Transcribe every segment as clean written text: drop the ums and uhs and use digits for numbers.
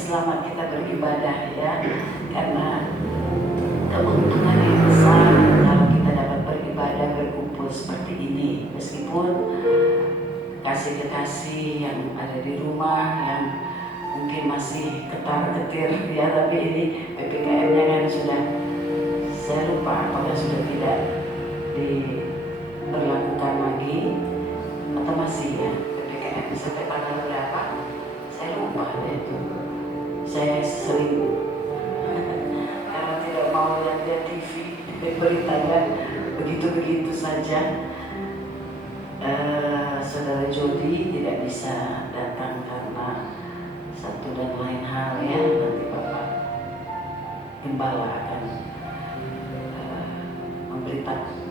selamat kita beribadah ya, karena keuntungan yang besar kalau kita dapat beribadah berkumpul seperti ini. Meskipun kasih kekasih yang ada di rumah yang mungkin masih ketar-ketir ya, tapi ini PPKM-nya kan sudah, saya lupa apakah sudah tidak diberlakukan lagi atau masih ya PPKM sampai tanggal berapa? Saya lupa itu. Saya sering karena tidak mau lihat TV beritanya begitu-begitu saja. Saudara Jody tidak bisa datang karena satu dan lain hal ya. Nanti Bapak Gembala akan memberitakan.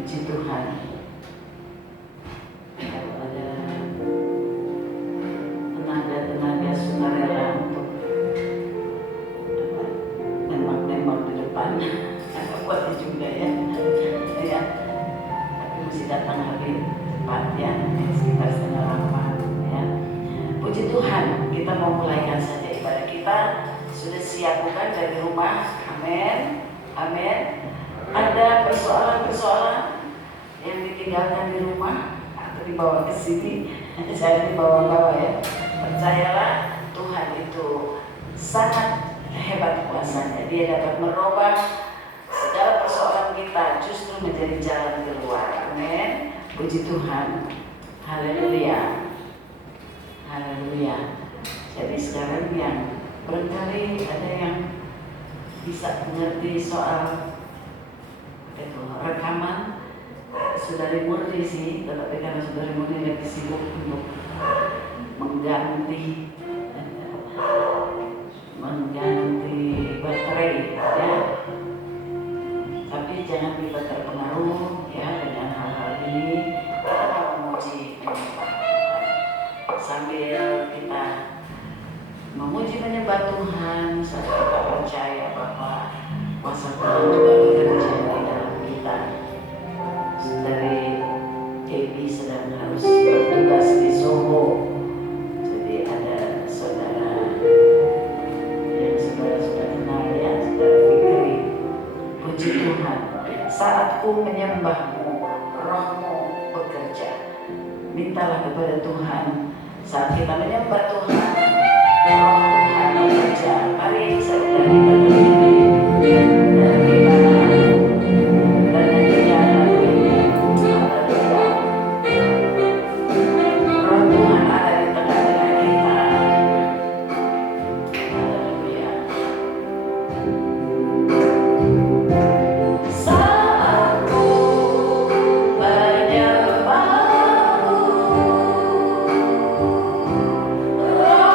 Puji Tuhan. Ada tenaga-tenaga sukarela untuk nembak-nembak di depan. Kuat juga ya. Ya. Tapi mesti datang lebih cepat ya, sekitar 7:30 ya. Puji Tuhan, kita mau mulaikan saja ibadah kita. Sudah siap bukan dari rumah? Amin. Amin. Ada persoalan-persoalan yang ditinggalkan di rumah atau dibawa ke sini, jangan dibawa-bawa ya. Percayalah, Tuhan itu sangat hebat kuasanya. Dia dapat merubah segala persoalan kita justru menjadi jalan keluar. Amin. Puji Tuhan. Haleluya. Haleluya. Jadi sekarang yang barangkali ada yang bisa mengerti soal rekaman, Saudari Murni sih, tetapi karena Saudari Murni lebih sibuk untuk mengganti baterai ya. Tapi jangan kita terpengaruh ya dengan hal-hal ini. Kita mau memuji menyembah sambil kita memuji menyembah Tuhan, saat kita percaya bahwa kuasa Tuhan juga bekerja di dalam kita. Dari Ebi sedang harus bertugas di Soho, jadi ada saudara yang sudah kenal ya, saudara Fikri. Puji Tuhan, saatku menyembahmu, rohmu bekerja. Mintalah kepada Tuhan, saat kita menyembah Tuhan, roh Tuhan bekerja. Mari saudara kita berdiri dan kita Oh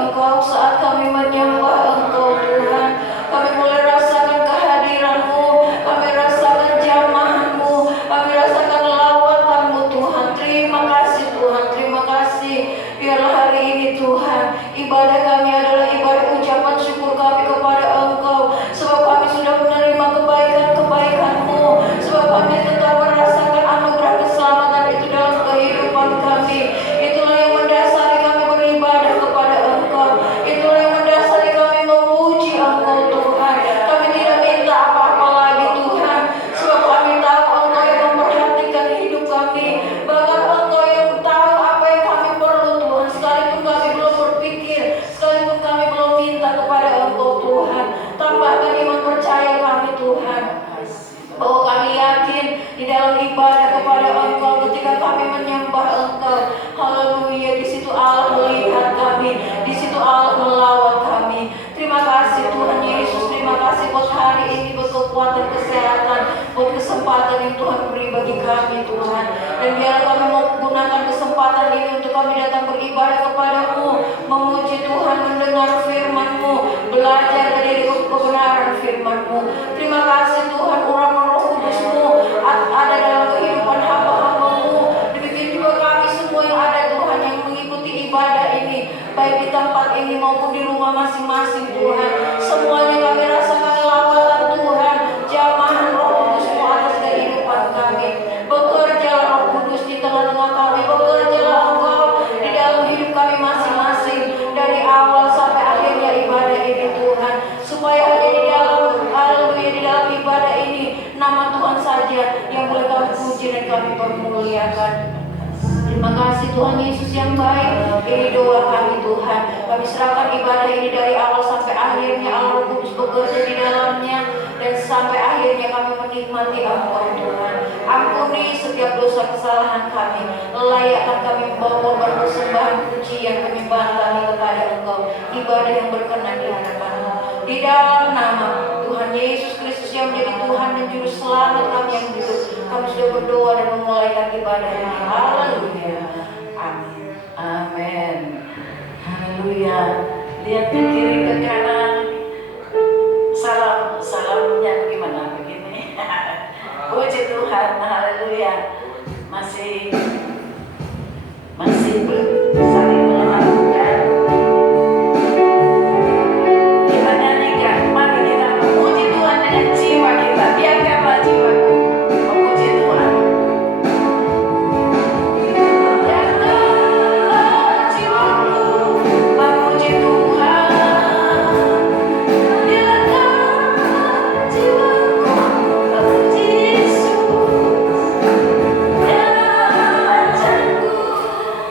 Engkau, saat kami menyembah Engkau Tuhan, kami mulai rasakan kehadiran-Mu, kami rasakan jamahan-Mu, kami rasakan lawatan-Mu Tuhan. Terima kasih Tuhan, terima kasih. Biarlah hari ini Tuhan, ibadah kami adalah ibadah ucapan syukur kami kepada Engkau, sebab kami sudah menerima kebaikan-kebaikan-Mu, sebab kami tetap merasakan anugerah keselamatan itu dalam kehidupan kami. Itulah yang mendasari kami beribadah kepada Engkau, itulah yang mendasari kami memuji Engkau Tuhan. Kami tidak minta apa-apa lagi Tuhan, sebab kami tahu Engkau yang memperhatikan hidup kami, bahkan Engkau yang tahu apa yang kami perlu Tuhan, sekalipun kami belum berpikir, sekalipun kami belum minta kepada Engkau Tuhan. Tambahkan iman percaya kami Tuhan, bahwa kami yakin di dalam ibadah kepada Engkau, ketika kami menyembah Engkau, haleluya, di situ Allah melihat kami, di situ Allah melawat kami. Terima kasih Tuhan Yesus, terima kasih buat hari ini, buat kekuatan kesehatan, buat kesempatan yang Tuhan beri bagi kami Tuhan. Dan biarlah kami mau gunakan kesempatan ini untuk kami datang beribadah kepada-Mu, memuji Tuhan, mendengar firman-Mu, belajar dari kebenaran firman-Mu. Terima kasih Tuhan, urapan Roh Kudus-Mu ada dalam kehidupan hamba-hamba-Mu. Demikian juga kami semua yang ada Tuhan, yang mengikuti ibadah ini, baik di tempat ini maupun di rumah masing-masing Tuhan. Semuanya kami rasakan lawatan Tuhan, jamahan Roh Kudus-Mu atas kehidupan kami. Bekerjalah Roh Kudus di tengah-tengah kami, bekerjalah Engkau di dalam hidup kami masing-masing, dari awal sampai akhirnya ibadah ini Tuhan, supaya hanya di dalam di dalam ibadah ini nama Tuhan saja yang boleh kami puji dan kami permuliakan. Terima kasih Tuhan Yesus yang baik. Ini doa kami Tuhan, kami serahkan ibadah ini dari awal sampai akhirnya Allah Roh Kudus bekerja di dalamnya, dan sampai akhirnya kami menikmati Engkau Tuhan. Ampuni setiap dosa kesalahan kami, layakkan kami membawa korban persembahan pujian penyembahan kami kepada Engkau, ibadah yang berkenan di hadapan-Mu. Di dalam nama Tuhan Yesus Kristus yang menjadi Tuhan dan Juru Selamat kami yang hidup, kami sudah berdoa dan memulaikan ibadah ini. Haleluya. Amin. Amin. Haleluya. Lihat ke kiri ke kanan. Salamnya gimana begini? Puji Tuhan. Haleluya. Masih saling melakukan. Kita nyanyikan. Mari kita memuji Tuhan dengan jiwa kita. Biarkanlah jiwaku memuji Tuhan.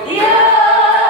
Yeah.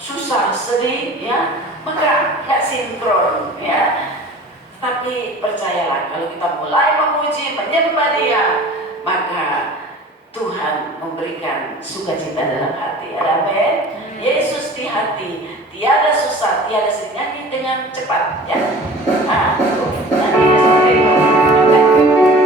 susah, sedih, ya, maka gak sinkron, ya. Tapi percayalah, kalau kita mulai memuji, menyembah Dia, maka Tuhan memberikan sukacita dalam hati. Amin. Yesus di hati, tiada susah, tiada sedih. Nyanyi dengan cepat, ya. Nyanyi seperti itu. Puji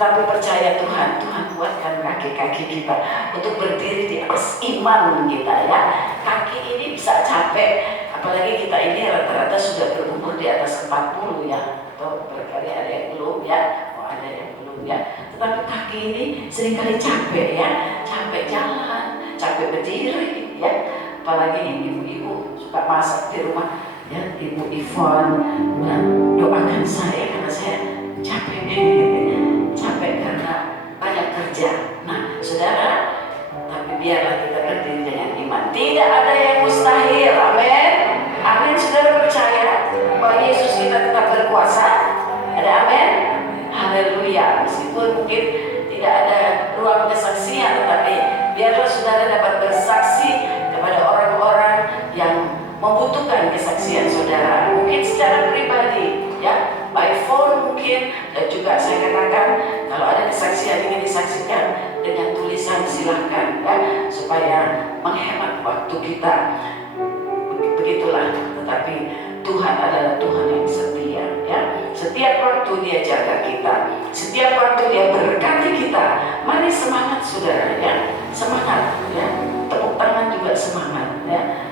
Tetapi percaya Tuhan, Tuhan kuatkan kaki-kaki kita untuk berdiri di atas iman kita ya. Kaki ini bisa capek, apalagi kita ini rata-rata sudah berumur di atas 40 ya, atau berkali ada yang belum ya, ada yang belum ya. Tetapi kaki ini seringkali capek ya, capek jalan, capek berdiri ya. Apalagi ibu-ibu suka masak di rumah ya, Ibu Ivon doakan saya karena saya capek capek karena banyak kerja. Nah saudara, tapi biarlah kita berdiri dengan iman, tidak ada yang mustahil. Amin, amin. Saudara percaya bahwa Yesus kita tetap berkuasa? Ada amin, haleluya. Meskipun mungkin tidak ada ruang kesaksian, tetapi biarlah saudara dapat bersaksi kepada orang-orang yang membutuhkan kesaksian saudara, mungkin secara pribadi ya, by phone mungkin, dan juga saya katakan kalau ada kesaksian ingin disaksikan dengan tulisan silahkan ya, supaya menghemat waktu kita. Begitulah, tetapi Tuhan adalah Tuhan yang setia ya. Setiap waktu Dia jaga kita, setiap waktu Dia berkati kita. Mari semangat saudara ya, semangat ya. Tepuk tangan juga semangat ya.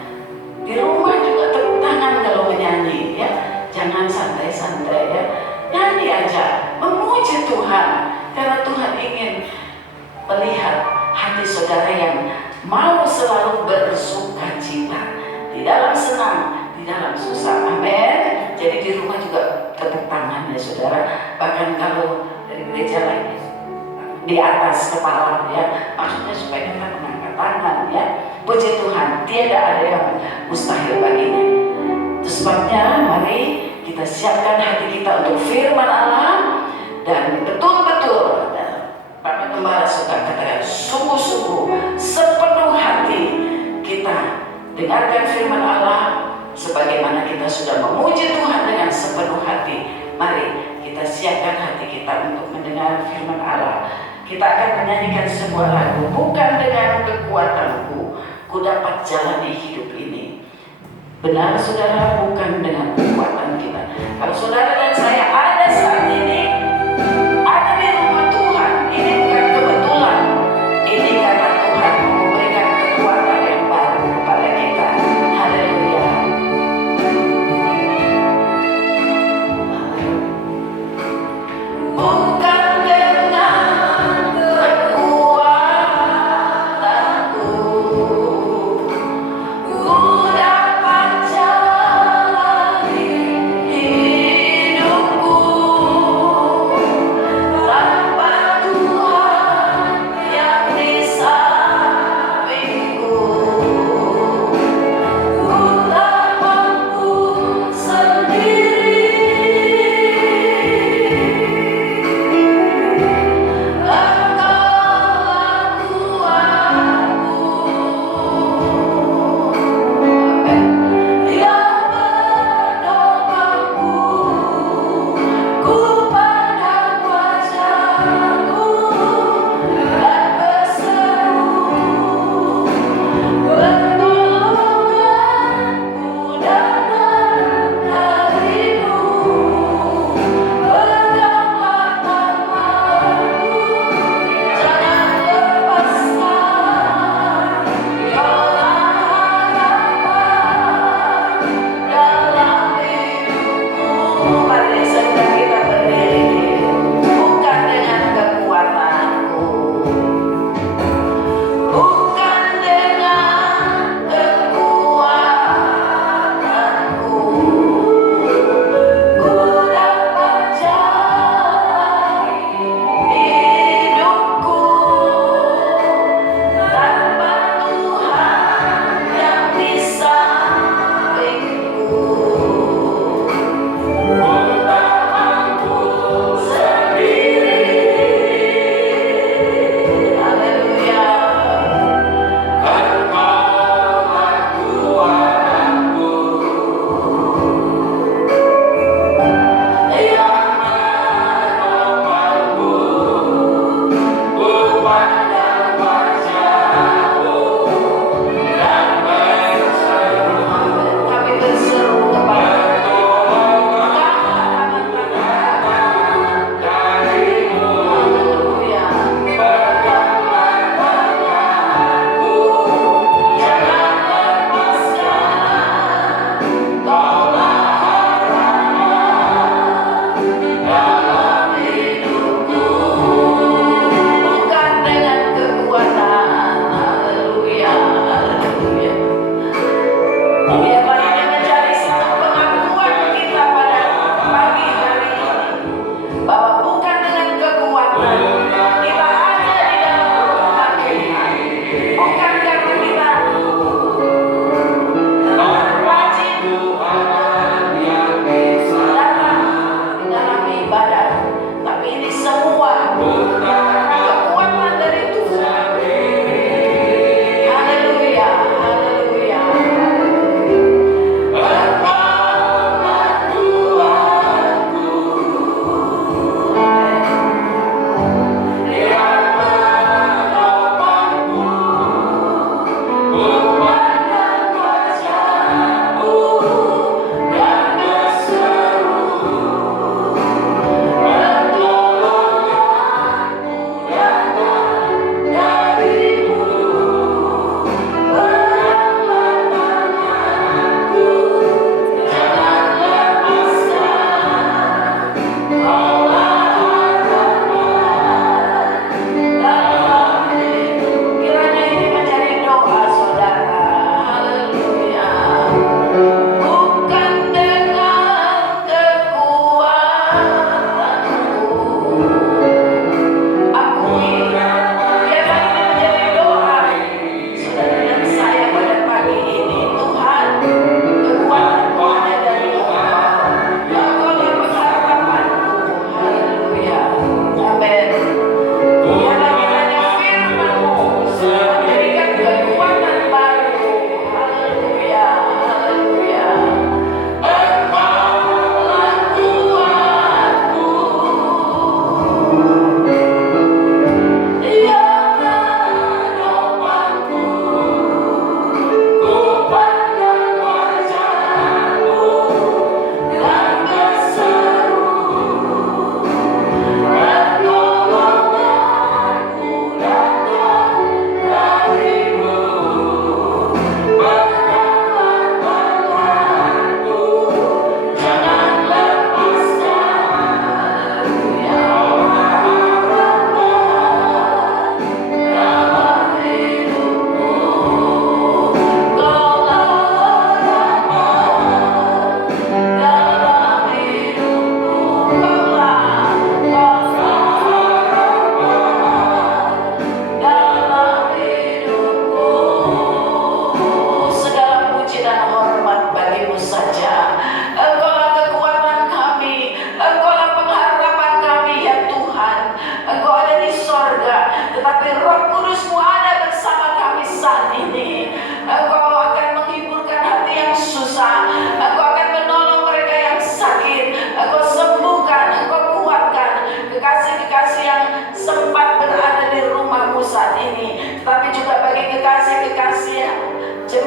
Di rumah juga tepuk tangan kalau menyanyi ya. Jangan santai-santai ya. Nyanyi aja, memuji Tuhan, karena Tuhan ingin melihat hati saudara yang mau selalu bersuka cita di dalam senang, di dalam susah. Amin. Jadi di rumah juga tepuk tangan ya saudara. Bahkan kalau dari gereja lagi di atas kepala ya, maksudnya supaya kita mengangkat tangan ya. Puji Tuhan, tiada ada yang mustahil baginya. Itu sebabnya mari kita siapkan hati kita untuk firman Allah, dan betul-betul Pak Gembala suka katakan sungguh-sungguh sepenuh hati kita dengarkan firman Allah, sebagaimana kita sudah memuji Tuhan dengan sepenuh hati. Mari kita siapkan hati kita untuk mendengar firman Allah. Kita akan menyanyikan sebuah lagu, bukan dengan kekuatanku ku dapat jalani hidup ini. Benar saudara, bukan dengan kekuatan kita. Kalau saudara dan saya ada saat ini, ada di rumah Tuhan, ini bukan kebetulan. Ini karena Tuhan memberikan kekuatan yang baru kepada kita. Haleluya. Bukan dengan kekuatanku ku dapat jalani hidupku.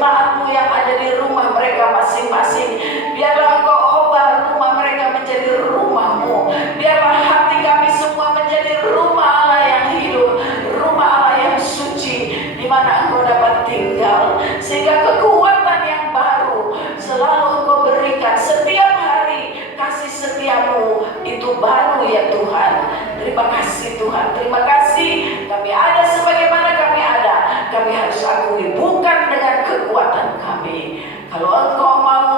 jemaatmu yang ada di rumah mereka masing-masing. Biarlah Engkau ubah rumah mereka menjadi rumahmu. Biarlah hati kami semua menjadi rumah Allah yang hidup, rumah Allah yang suci, di mana Engkau dapat tinggal. Sehingga kekuatan yang baru selalu Engkau berikan setiap hari. Kasih setiamu itu baru ya Tuhan. Terima kasih Tuhan, terima kasih. Kami ada sebagaimana kami ada. Kami harus akui bukan dengan kekuatan kami. Kalau Engkau mau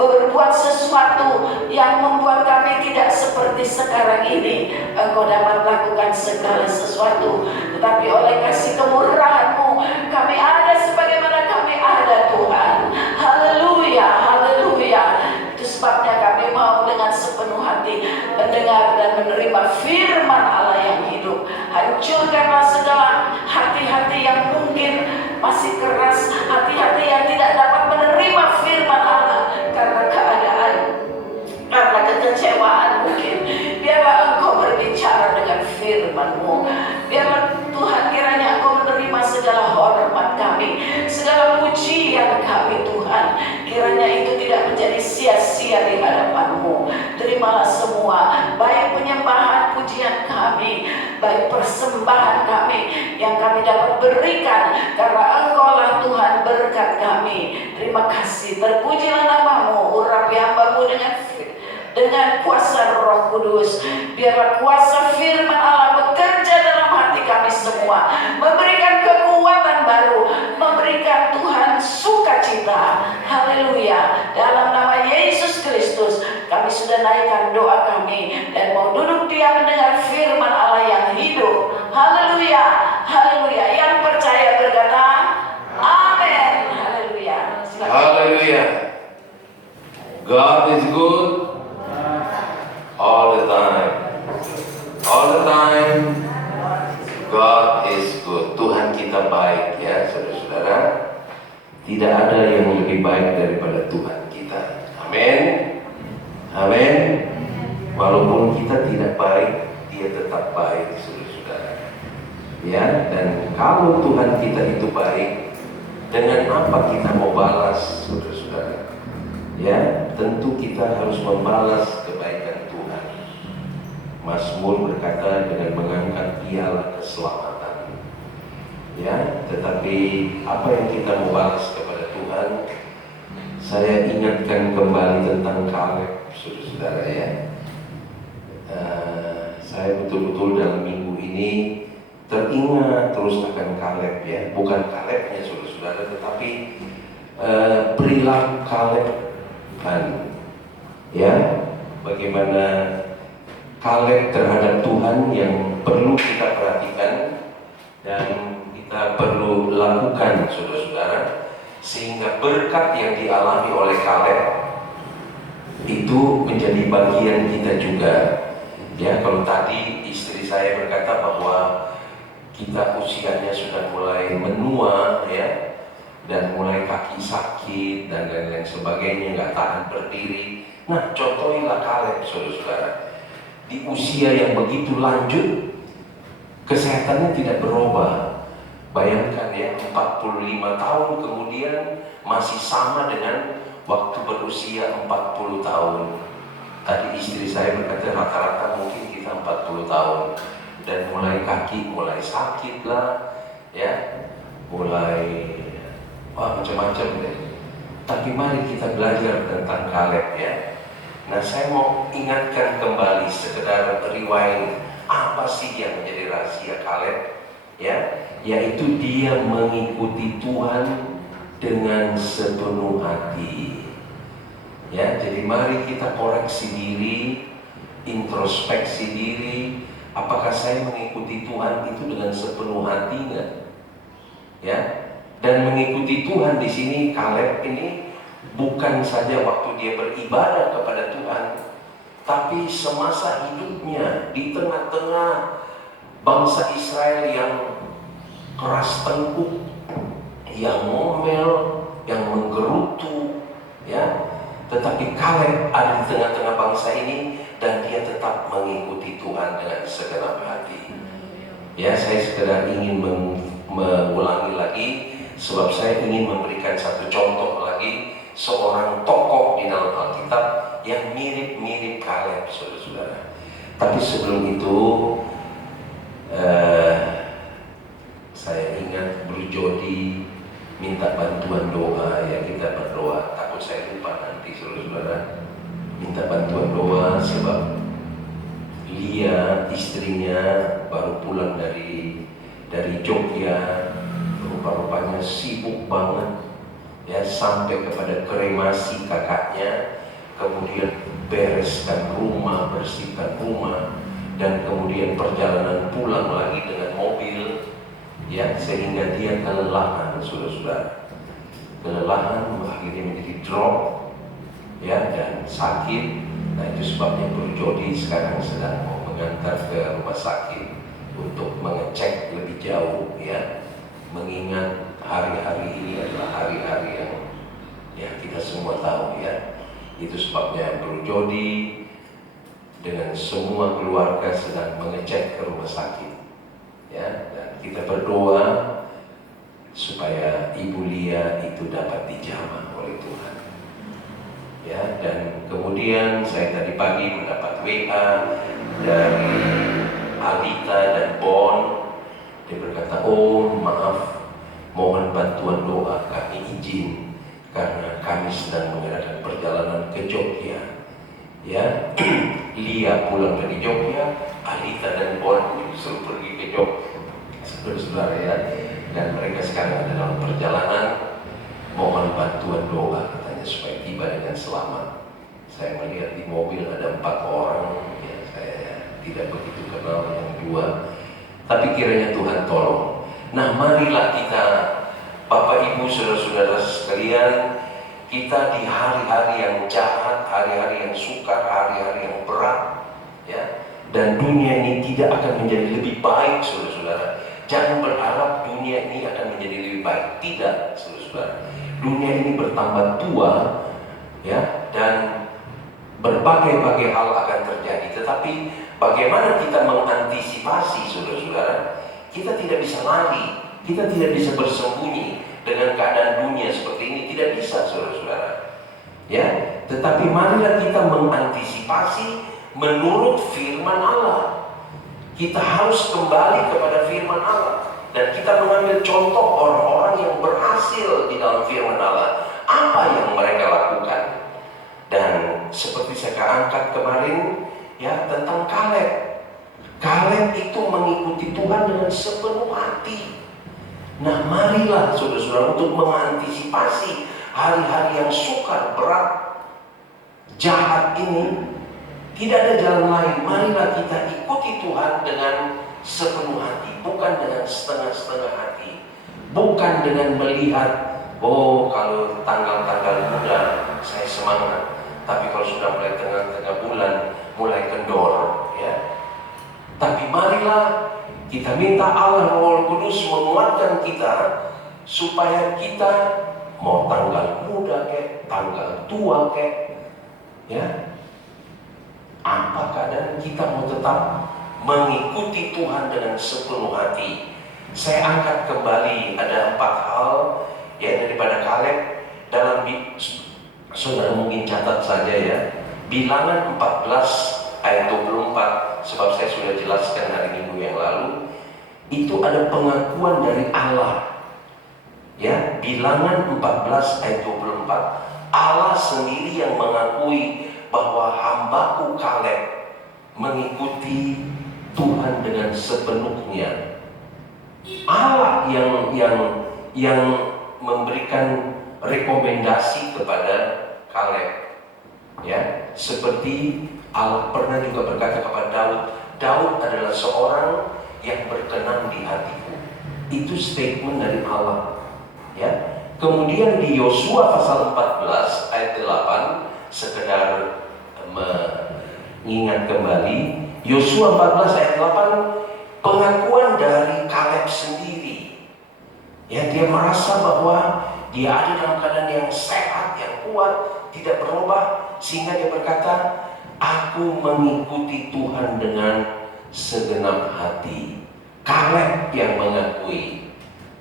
berbuat sesuatu yang membuat kami tidak seperti sekarang ini, Engkau dapat lakukan segala sesuatu. Tetapi oleh kasih kemurahan-Mu, kami ada sebagaimana kami ada Tuhan. Haleluya, haleluya. Itu sebabnya kami mau dengan sepenuh hati mendengar dan menerima firman Allah yang hidup. Hancurkanlah segala hati-hati yang mungkin masih keras, hati-hati yang tidak dapat menerima firman Allah karena keadaan, karena kekecewaan mungkin. Biarlah Engkau berbicara dengan firman-Mu. Biarlah Tuhan kiranya Engkau menerima segala hormat kami, segala pujian kami Tuhan. Kiranya itu tidak menjadi sia-sia di hadapan-Mu. Terimalah semua, baik penyembahan pujian kami, baik persembahan kami yang kami dapat berikan, karena Engkau-lah Tuhan berkat kami. Terima kasih, terpujilah nama-Mu. Urapi hamba-Mu dengan kuasa Roh Kudus. Biarlah kuasa firman Allah bekerja dalam hati kami semua, memberikan kekuatan baru, memberikan Tuhan sukacita. Haleluya. Dalam nama Yesus Kristus kami sudah naikkan doa kami dan mau duduk diam mendengar firman Allah yang hidup. Haleluya, haleluya. Yang percaya berkata amin. Haleluya. Hallelujah. God is good all the time. All the time God is good. Tuhan kita baik ya saudara-saudara. Tidak ada yang lebih baik daripada Tuhan kita. Amin. Amin. Walaupun kita tidak baik, Dia tetap baik saudara-saudara. Ya, dan kalau Tuhan kita itu baik, dengan apa kita mau balas saudara-saudara? Ya, tentu kita harus membalas kebaikan Tuhan. Mazmur berkata dengan mengangkat piala keselamatan. Ya, tetapi apa yang kita mau balas kepada Tuhan? Saya ingatkan kembali tentang Kaleb, saudara-saudara ya. Saya betul-betul dalam minggu ini teringat terus akan Kaleb ya. Bukan Kalebnya saudara-saudara, tetapi perilaku Kaleb kan. Ya, bagaimana Kaleb terhadap Tuhan yang perlu kita perhatikan dan kita perlu lakukan saudara-saudara, sehingga berkat yang dialami oleh Kaleb itu menjadi bagian kita juga. Ya, kalau tadi istri saya berkata bahwa kita usianya sudah mulai menua ya, dan mulai kaki sakit dan lain-lain sebagainya, nggak tahan berdiri. Nah, contohilah Kaleb saudara-saudara. Di usia yang begitu lanjut, kesehatannya tidak berubah. Bayangkan ya, 45 tahun kemudian masih sama dengan waktu berusia 40 tahun. Tadi istri saya berkata rata-rata mungkin kita 40 tahun. Dan mulai kaki mulai sakit lah, ya, mulai macam-macam deh. Tapi mari kita belajar tentang Kaleb ya. Nah, saya mau ingatkan kembali sekedar riwayat apa sih yang menjadi rahasia Kaleb ya, yaitu dia mengikuti Tuhan dengan sepenuh hati. Ya, jadi mari kita koreksi diri, introspeksi diri. Apakah saya mengikuti Tuhan itu dengan sepenuh hati enggak? Ya, dan mengikuti Tuhan di sini Kaleb ini bukan saja waktu dia beribadah kepada Tuhan, tapi semasa hidupnya di tengah-tengah bangsa Israel yang keras tengkuk, yang ngomel, yang menggerutu, ya. Tetapi Kaleb ada di tengah-tengah bangsa ini dan dia tetap mengikuti Tuhan dengan segenap hati. Ya, saya sekedar ingin mengulangi lagi Sebab saya ingin memberikan satu contoh lagi, seorang tokoh di dalam Alkitab yang mirip-mirip Kaleb, saudara-saudara. Tapi sebelum itu, saya ingat Bro Jody minta bantuan doa, ya kita berdoa. Takut saya lupa nanti, saudara-saudara. Minta bantuan doa sebab Lia, istrinya, baru pulang dari Jogja. Rupa-rupanya sibuk banget, ya, sampai kepada kremasi kakaknya, kemudian bereskan rumah, bersihkan rumah, dan kemudian perjalanan pulang lagi dengan mobil, ya, sehingga dia kelelahan, saudara-saudara. Kelelahan akhirnya menjadi drop, ya, dan sakit. Nah, itu sebabnya Bro Jody sekarang sedang mau mengantar ke rumah sakit untuk mengecek lebih jauh, ya, mengingat hari-hari ini adalah hari-hari yang, ya, kita semua tahu, ya. Itu sebabnya Bro Jody dengan semua keluarga sedang mengecek ke rumah sakit, ya, dan kita berdoa supaya Ibu Lia itu dapat dijamah oleh Tuhan, ya. Dan kemudian saya tadi pagi mendapat WA dari Alita dan Bon. Dia berkata, oh maaf, mohon bantuan doa, kami izin karena kami sedang mengadakan perjalanan ke Jogja, ya. Lia pulang dari Jogja, Alita dan Bon disuruh pergi ke Jogja, saudara-saudara, ya. Dan mereka sekarang ada dalam perjalanan. Mohon bantuan doa, katanya, supaya tiba dengan selamat. Saya melihat di mobil ada 4 orang, ya, saya tidak begitu kenal yang 2, tapi kiranya Tuhan tolong. Nah, marilah kita, Bapak Ibu, saudara-saudara sekalian, kita di hari-hari yang jahat, hari-hari yang sukar, hari-hari yang berat, ya, dan dunia ini tidak akan menjadi lebih baik, saudara-saudara. Jangan berharap dunia ini akan menjadi lebih baik. Tidak, saudara-saudara. Dunia ini bertambah tua, ya, dan berbagai-bagai hal akan terjadi. Tetapi bagaimana kita mengantisipasi, saudara-saudara? Kita tidak bisa lari, kita tidak bisa bersembunyi dengan keadaan dunia seperti ini. Tidak bisa, saudara-saudara, ya. Tetapi marilah kita mengantisipasi menurut firman Allah. Kita harus kembali kepada firman Allah, dan kita mengambil contoh orang-orang yang berhasil di dalam firman Allah. Apa yang mereka lakukan? Dan seperti saya angkat kemarin, ya, tentang Kaleb. Kaleb itu mengikuti Tuhan dengan sepenuh hati. Nah, marilah saudara-saudara untuk mengantisipasi hari-hari yang sukar, berat, jahat ini. Tidak ada jalan lain. Marilah kita ikuti Tuhan dengan sepenuh hati, bukan dengan setengah-setengah hati, bukan dengan melihat, oh kalau tanggal-tanggal muda saya semangat, tapi kalau sudah mulai tengah-tengah bulan mulai kendor, ya. Tapi marilah kita minta Allah Roh Kudus menguatkan kita supaya kita mau tanggal muda kek, tanggal tua kek, ya, apa keadaan kita mau tetap mengikuti Tuhan dengan sepenuh hati. Saya angkat kembali ada 4 hal, ya, daripada Kaleb dalam, saudara mungkin catat saja, ya, Bilangan 14 ayat 24, sebab saya sudah jelaskan hari Minggu yang lalu. Itu ada pengakuan dari Allah, ya. Bilangan 14 ayat 24, Allah sendiri yang mengakui bahwa hambaku Kaleb mengikuti Tuhan dengan sepenuhnya. Allah yang memberikan rekomendasi kepada Kaleb, ya. Seperti Allah pernah juga berkata kepada Daud, Daud adalah seorang yang berkenan di hatiku. Itu statement dari Allah, ya. Kemudian di Yosua pasal 14 ayat 8, sekedar mengingat kembali, Yosua 14 ayat 8, pengakuan dari Kaleb sendiri, ya. Dia merasa bahwa dia ada dalam keadaan yang sehat, yang kuat, tidak berubah, sehingga dia berkata, aku mengikuti Tuhan dengan segenap hati. Kaleb yang mengakui,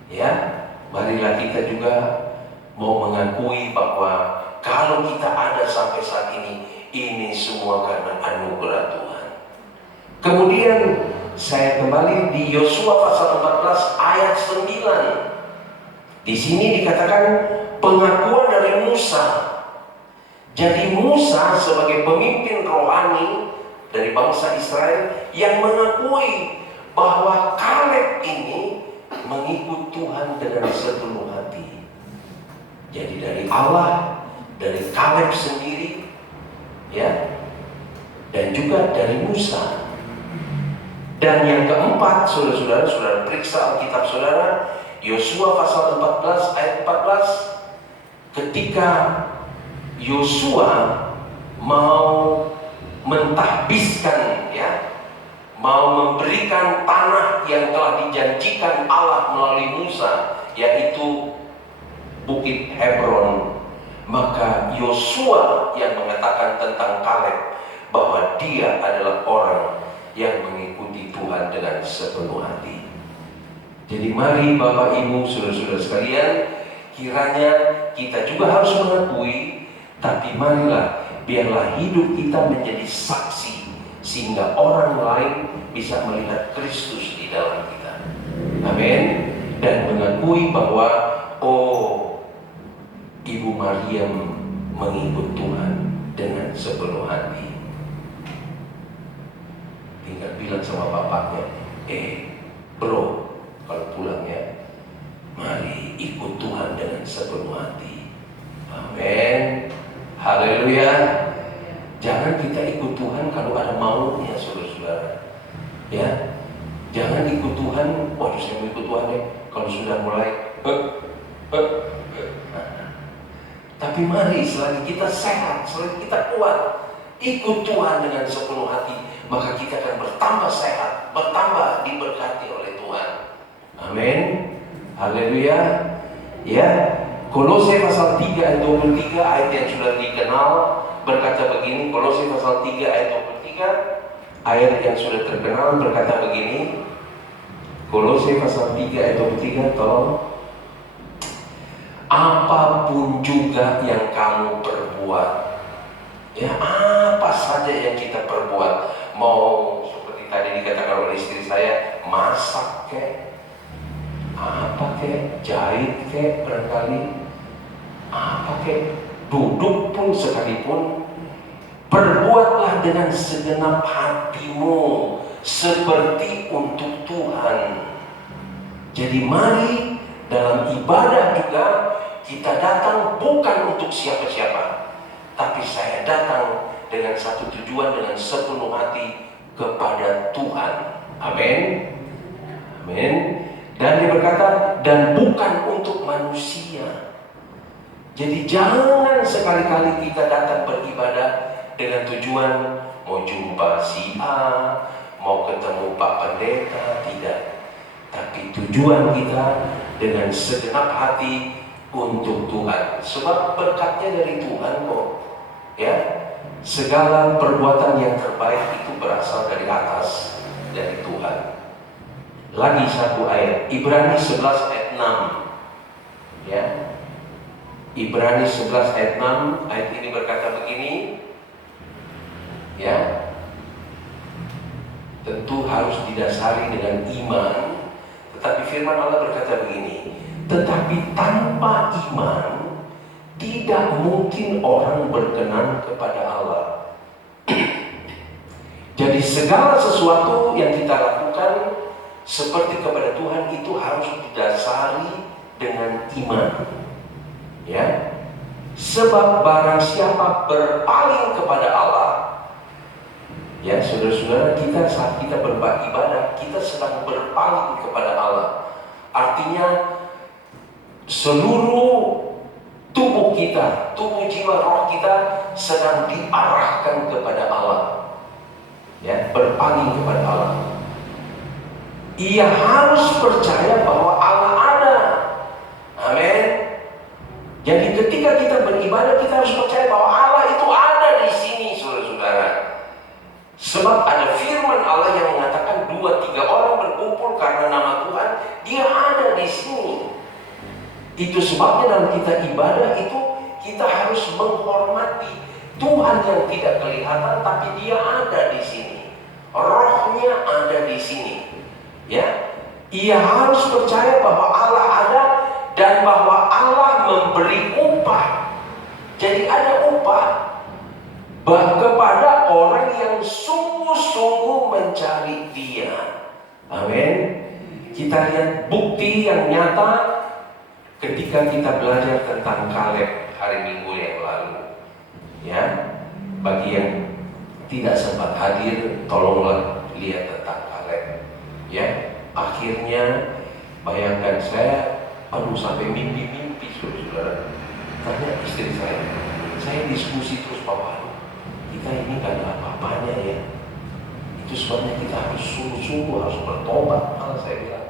ya. marilah kita juga mau mengakui bahwa kalau kita ada sampai saat ini semua karena anugerah Tuhan. Kemudian saya kembali di Yosua pasal 14 ayat 9. Di sini dikatakan pengakuan dari Musa. Jadi Musa sebagai pemimpin rohani dari bangsa Israel yang mengakui bahwa Kaleb ini mengikut Tuhan dengan sepenuh hati. Jadi dari Allah, dari Kaleb sendiri, ya, dan juga dari Musa. Dan yang keempat, saudara-saudara periksa Alkitab saudara, Yosua pasal 14 ayat 14, ketika Yosua mau mentahbiskan, ya, mau memberikan tanah yang telah dijanjikan Allah melalui Musa, yaitu Bukit Hebron, maka Yosua yang mengatakan tentang Kaleb bahwa dia adalah orang yang mengikuti Tuhan dengan sepenuh hati. Jadi mari Bapak Ibu saudara-saudara sekalian, kiranya kita juga harus mengakui, tapi marilah biarlah hidup kita menjadi saksi sehingga orang lain bisa melihat Kristus di dalam kita. Amin. Dan mengakui bahwa Ibu Maryam mengikut Tuhan dengan sepenuh hati. Tinggal bilang sama bapaknya, bro, kalau pulang ya, mari ikut Tuhan dengan sepenuh hati. Amin. Haleluya. Jangan kita ikut Tuhan kalau ada maunya, saudara-saudara. Ya, jangan ikut Tuhan. Waduh, saya mau ikut Tuhan ya. Kalau sudah mulai, tapi mari selagi kita sehat, selagi kita kuat, ikut Tuhan dengan sepenuh hati, maka kita akan bertambah sehat, bertambah diberkati oleh Tuhan. Amin. Haleluya. Ya. Kolose pasal 3 ayat 23, ayat yang sudah dikenal, berkata begini. Kolose pasal 3 ayat 23, ayat yang sudah terkenal, berkata begini. Kolose pasal 3 ayat 23, tolong. Apapun juga yang kamu perbuat, ya, apa saja yang kita perbuat, mau seperti tadi dikatakan oleh istri saya, masak kek, apa kek, jahit kek, barangkali apa kek, duduk pun sekalipun, perbuatlah dengan segenap hatimu seperti untuk Tuhan. Jadi mari dalam ibadah juga kita datang bukan untuk siapa-siapa, tapi saya datang dengan satu tujuan, dengan sepenuh hati kepada Tuhan. Amin. Amin. Dan dia berkata, dan bukan untuk manusia. Jadi jangan sekali-kali kita datang beribadah dengan tujuan mau jumpa si A, mau ketemu Pak Pendeta, tidak. Tapi tujuan kita dengan segenap hati untuk Tuhan. Sebab berkatnya dari Tuhan kok. Ya, segala perbuatan yang terbaik itu berasal dari atas, dari Tuhan. Lagi satu ayat, Ibrani 11 ayat 6. Ya. Ibrani 11 ayat 6, ayat ini berkata begini. Ya. Tentu harus didasari dengan iman, tetapi firman Allah berkata begini, tetapi tanpa iman tidak mungkin orang berkenan kepada Allah. Jadi segala sesuatu yang kita lakukan seperti kepada Tuhan itu harus didasari dengan iman. Ya. Sebab barang siapa berpaling kepada Allah, ya, saudara-saudara, kita saat kita beribadah, kita sedang berpaling kepada Allah. Artinya seluruh tubuh kita, tubuh jiwa roh kita sedang diarahkan kepada Allah. Ya, berpaling kepada Allah. Ia harus percaya bahwa Allah ada. Amin. Jadi ketika kita beribadah, kita harus percaya bahwa Allah itu ada di sini, saudara-saudara. Sebab ada firman Allah yang mengatakan 2-3 orang berkumpul karena nama Tuhan, Dia ada di sini. Itu sebabnya dalam kita ibadah itu kita harus menghormati Tuhan yang tidak kelihatan, tapi Dia ada di sini. Rohnya ada di sini. Ya, ia harus percaya bahwa Allah ada dan bahwa Allah memberi upah. Jadi ada upah kepada orang yang sungguh-sungguh mencari Dia. Amin. Kita lihat bukti yang nyata ketika kita belajar tentang Kaleb hari Minggu yang lalu. Ya, bagi yang tidak sempat hadir, tolonglah lihat tentang Kaleb. Ya, akhirnya bayangkan saya, sampai mimpi-mimpi saudara. Tanya istri saya diskusi terus, Bapak, kita ini gak ada apa-apanya ya. Itu sebabnya kita harus sungguh-sungguh, harus bertobat, malah saya bilang,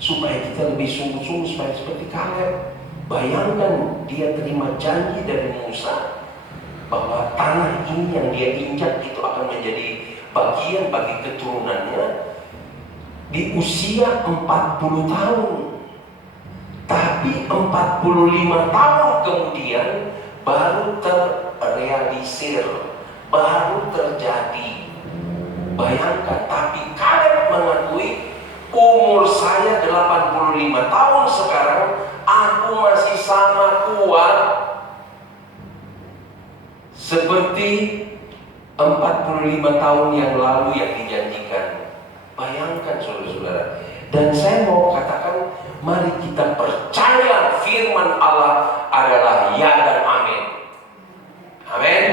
supaya kita lebih sungguh-sungguh, supaya seperti Kaleb. Bayangkan dia terima janji dari Musa bahwa tanah ini yang dia injak itu akan menjadi bagian bagi keturunannya di usia 40 tahun. Tapi 45 tahun kemudian baru terrealisir, baru terjadi. Bayangkan, tapi Kaleb mengakui, umur saya 85 tahun sekarang, aku masih sama kuat seperti 45 tahun yang lalu yang dijanjikan. Bayangkan saudara-saudara. Dan saya mau katakan, mari kita percaya firman Allah adalah ya dan amin. Amin.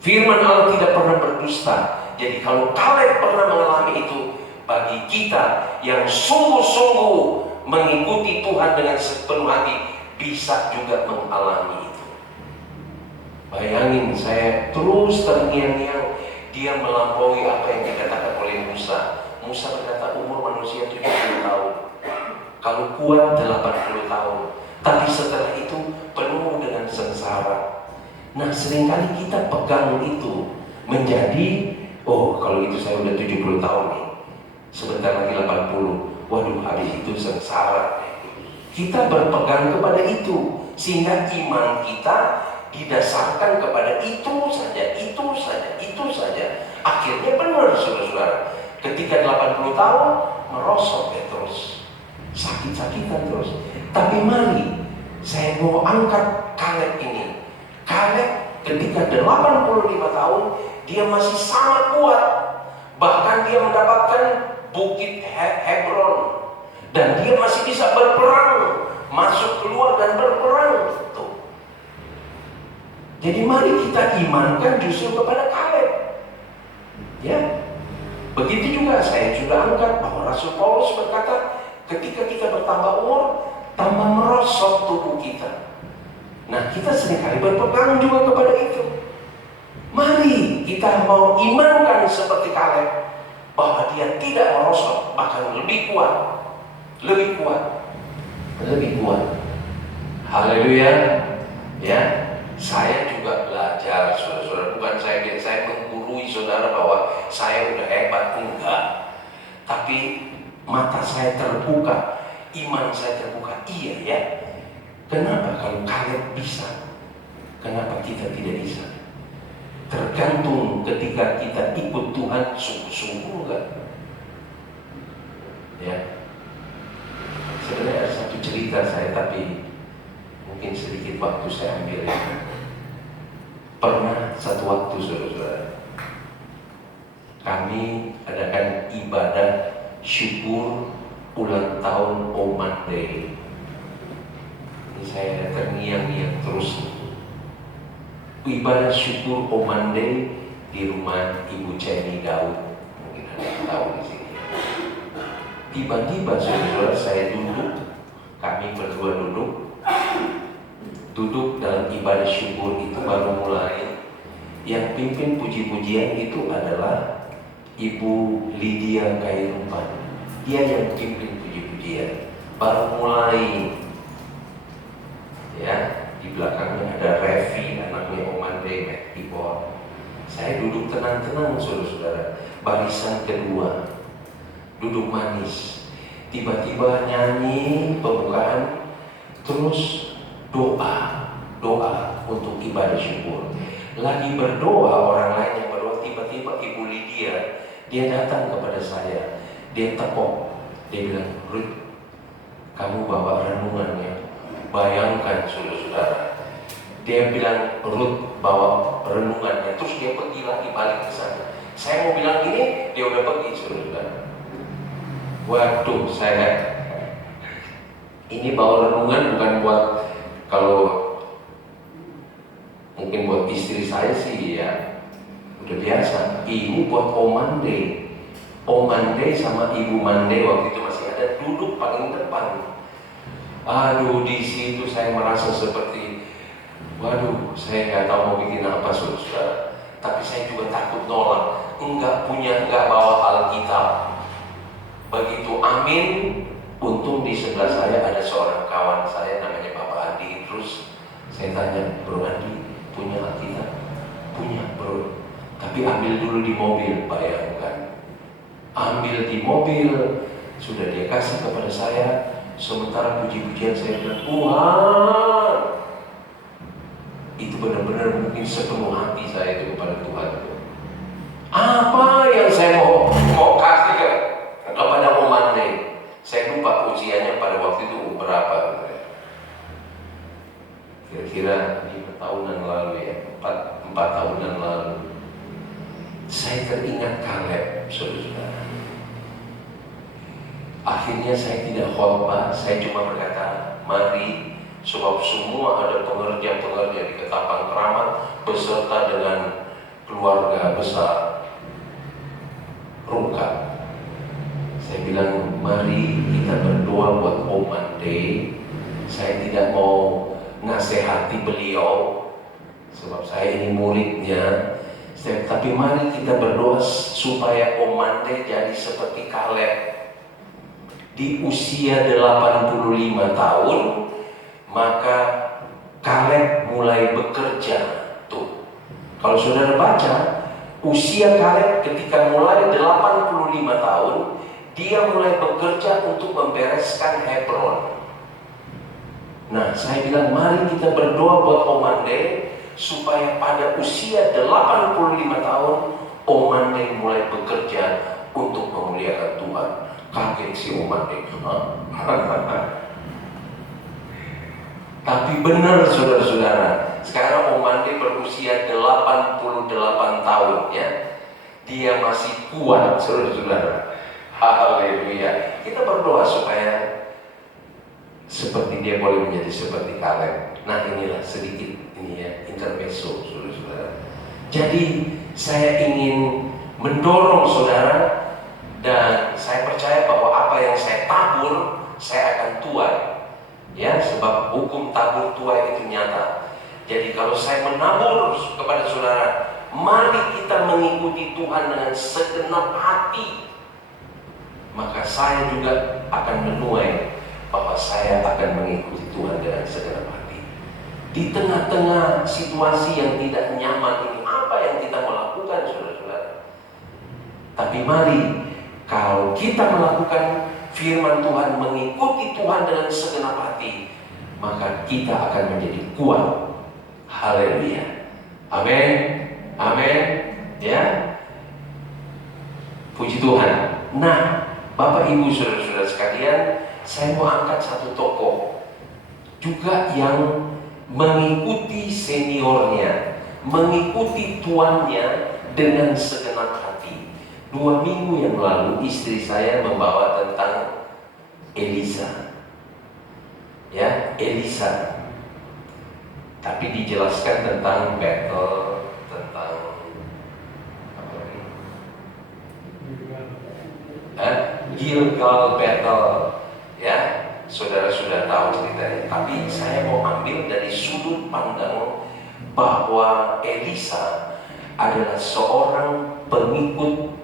Firman Allah tidak pernah berdusta. Jadi kalau Kaleb pernah mengalami itu, bagi kita yang sungguh-sungguh mengikuti Tuhan dengan sepenuh hati, bisa juga mengalami itu. Bayangin, saya terus terngiang-ngiang dia melampaui apa yang dikatakan oleh Musa. Musa berkata umur manusia 70 tahun, kalau kuat 80 tahun, tapi setelah itu penuh dengan sengsara. Nah, seringkali kita pegang itu menjadi, kalau itu saya udah 70 tahun nih, sebentar lagi 80, waduh habis itu sengsara. Kita berpegang kepada itu, sehingga iman kita didasarkan kepada itu saja. Akhirnya benar saudara-saudara, ketika 80 tahun merosot terus, sakit-sakitan terus. Tapi mari saya mau angkat Kaleb ini. Kaleb ketika 85 tahun dia masih sangat kuat. Bahkan dia mendapatkan Bukit Hebron, dan dia masih bisa berperang, masuk keluar dan berperang. Tuh. Jadi mari kita imankan justru kepada Kaleb. Ya, begitu juga saya sudah angkat bahwa Rasul Paulus berkata, ketika kita bertambah umur, tambah merosot tubuh kita. Nah, kita seringkali berpegang juga kepada itu. Mari kita mau imankan seperti Kaleb, bahwa dia tidak merosot, bahkan lebih kuat. Haleluya. Ya, saya juga belajar, saudara-saudara. Bukan saya menggurui saudara bahwa saya udah hebat, enggak. Tapi mata saya terbuka, iman saya terbuka. Iya ya. Kenapa kalau Kaleb bisa, kenapa kita tidak bisa? Tergantung ketika kita ikut Tuhan sungguh-sungguh enggak. Ya. Sebenarnya ada satu cerita saya, tapi mungkin sedikit waktu saya ambil ya. Pernah satu waktu saudara-saudara, kami adakan ibadah syukur ulang tahun Oman Day. Ini saya terngiang-ngiang terus. Ibadah syukur Oman Day di rumah Ibu Jenny Daud, mungkin ada yang tahu di sini. Tiba-tiba saudara saya kami berdua duduk dalam ibadah syukur itu baru mulai. Yang pimpin puji-pujian itu adalah Ibu Lydia Kairupan. Dia yang pimpin puji-pujian. Baru mulai. Ya, di belakangnya ada Revi, anaknya Oman Day, keyboard. Saya duduk tenang-tenang saudara-saudara. Barisan kedua, duduk manis. Tiba-tiba nyanyi pembukaan, Terus doa untuk ibadah syukur. Lagi berdoa, orang lain yang berdoa, tiba-tiba Ibu Lydia, dia datang kepada saya. Dia tepuk, dia bilang, Ruth, kamu bawa renungannya. Bayangkan saudara-saudara, dia bilang Ruth bawa renungannya, terus dia pergi lagi balik ke sana. Saya mau bilang ini, dia udah pergi saudara-saudara. Waduh, saya ini bawa renungan bukan buat, kalau mungkin buat istri saya sih ya udah biasa. Ini buat Om Mande sama Ibu Mande waktu itu masih ada, duduk paling depan. Aduh, di situ saya merasa seperti, waduh, saya nggak tahu mau bikin apa saudara. Tapi saya juga takut nolak, nggak bawa Alkitab. Begitu amin, untung di sebelah saya ada seorang kawan saya namanya Bapak Andi. Terus saya tanya, Bro Andi, punya Alkitab? Punya bro, tapi ambil dulu di mobil. Bayangkan, ambil di mobil, sudah dia kasih kepada saya. Sementara puji-pujian saya bilang, Tuhan, itu benar-benar mungkin sepenuh hati saya itu kepada Tuhan. Apa yang saya mau kasih kepada Om Mande? Saya lupa usianya pada waktu itu berapa. Kira-kira 5 tahunan lalu ya, 4 tahunan lalu. Saya teringat Kaleb, saudara-saudara. Akhirnya saya tidak khotbah, saya cuma berkata, mari, sebab semua ada pengerja-pengerja di Ketapang Keramat beserta dengan keluarga besar Rungkat. Saya bilang, mari kita berdoa buat Om Mande. Saya tidak mau nasihati beliau, sebab saya ini muridnya. Tapi mari kita berdoa supaya Om Mande jadi seperti Kaleb. Di usia 85 tahun, maka Kaleb mulai bekerja. Tuh, kalau saudara baca, usia Kaleb ketika mulai 85 tahun, dia mulai bekerja untuk membereskan Hebron. Nah, saya bilang mari kita berdoa buat Om Mande supaya pada usia 85 tahun Om Mande mulai bekerja untuk memuliakan Tuhan. Kaget si Om Mande. Tapi benar saudara-saudara, sekarang Om Mande berusia 88 tahun ya. Dia masih kuat saudara-saudara. Haleluya. Kita berdoa supaya seperti dia boleh menjadi seperti Kaleb. Nah, inilah sedikit ini ya, intermezzo saudara-saudara. Jadi saya ingin mendorong saudara, dan saya percaya bahwa apa yang saya tabur saya akan tuai. Ya, sebab hukum tabur tuai itu nyata. Jadi kalau saya menabur kepada saudara, mari kita mengikuti Tuhan dengan segenap hati, maka saya juga akan menuai bahwa saya akan mengikuti Tuhan dengan segenap hati. Di tengah-tengah situasi yang tidak nyaman ini, apa yang kita melakukan saudara-saudara? Tapi mari, kalau kita melakukan firman Tuhan, mengikuti Tuhan dengan segenap hati, maka kita akan menjadi kuat. Haleluya. Amin. Amin. Ya. Puji Tuhan. Nah, Bapak Ibu saudara-saudara sekalian, saya mau angkat satu tokoh juga yang mengikuti seniornya, mengikuti tuannya dengan segenap hati. 2 minggu yang lalu istri saya membawa tentang Elisa. Ya, Elisa. Tapi dijelaskan tentang battle, tentang apa lagi? Gilgal battle. Ya, saudara sudah tahu ceritanya. Tapi saya mau ambil dari sudut pandang bahwa Elisa adalah seorang pengikut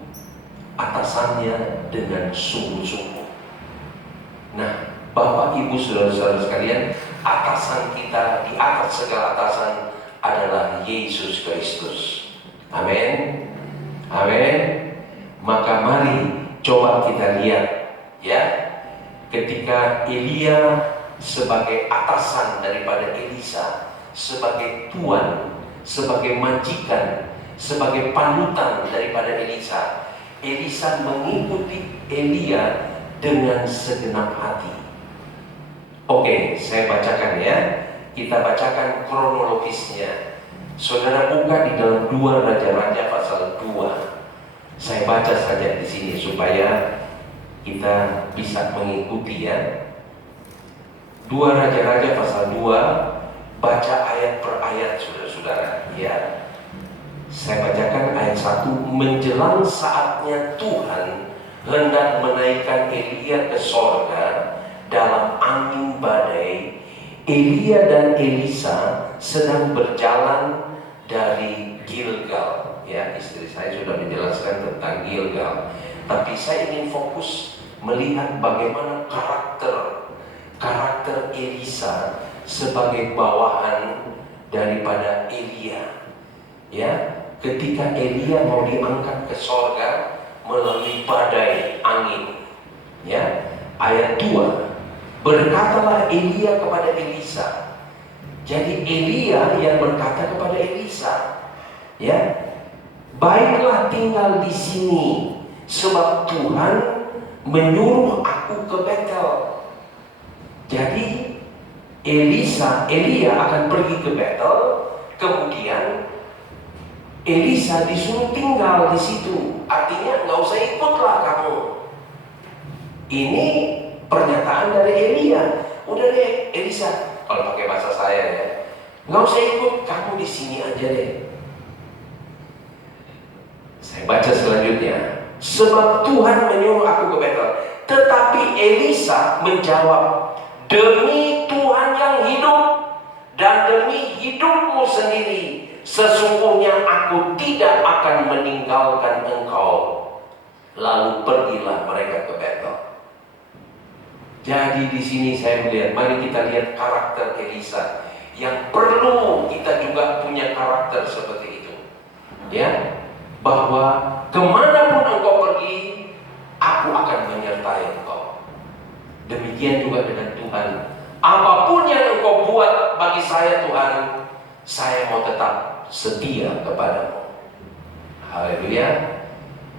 atasannya dengan sungguh-sungguh. Nah, Bapak Ibu saudara-saudara sekalian, atasan kita di atas segala atasan adalah Yesus Kristus. Amin. Amin. Maka mari coba kita lihat ya, ketika Elia sebagai atasan daripada Elisa, sebagai tuan, sebagai majikan, sebagai panutan daripada Elisa. Elisa mengikuti Elia dengan segenap hati. Oke, saya bacakan ya. Kita bacakan kronologisnya. Saudara buka di dalam 2 Raja-Raja pasal 2. Saya baca saja di sini supaya kita bisa mengikuti ya. 2 Raja-Raja pasal 2, baca ayat per ayat saudara-saudara ya. Saya bacakan ayat 1. Menjelang saatnya Tuhan hendak menaikkan Elia ke sorga dalam angin badai, Elia dan Elisa sedang berjalan dari Gilgal. Ya, istri saya sudah menjelaskan tentang Gilgal, tapi saya ingin fokus melihat bagaimana karakter Elisa sebagai bawahan daripada Elia. Ya, ketika Elia mau diangkat ke sorga melalui badai angin. Ya, ayat 2. Berkatalah Elia kepada Elisa. Jadi Elia yang berkata kepada Elisa, ya, baiklah tinggal di sini, sebab Tuhan menyuruh aku ke Betel. Jadi Elia akan pergi ke Betel, kemudian Elisa disuruh tinggal di situ. Artinya nggak usah ikutlah kamu. Ini pernyataan dari Elia. Udah deh Elisa, kalau pakai bahasa saya ya, nggak usah ikut, kamu di sini aja deh. Saya baca selanjutnya. Sebab Tuhan menyuruh aku ke Betel. Tetapi Elisa menjawab, demi Tuhan yang hidup dan demi hidupmu sendiri, sesungguhnya aku tidak akan meninggalkan engkau. Lalu pergilah mereka ke Betel. Jadi di sini saya melihat, mari kita lihat karakter Elisa yang perlu kita juga punya karakter seperti itu. Ya, bahwa kemanapun engkau pergi, aku akan menyertai engkau. Demikian juga dengan Tuhan. Apapun yang engkau buat bagi saya Tuhan, saya mau tetap setia kepadamu. Haleluya.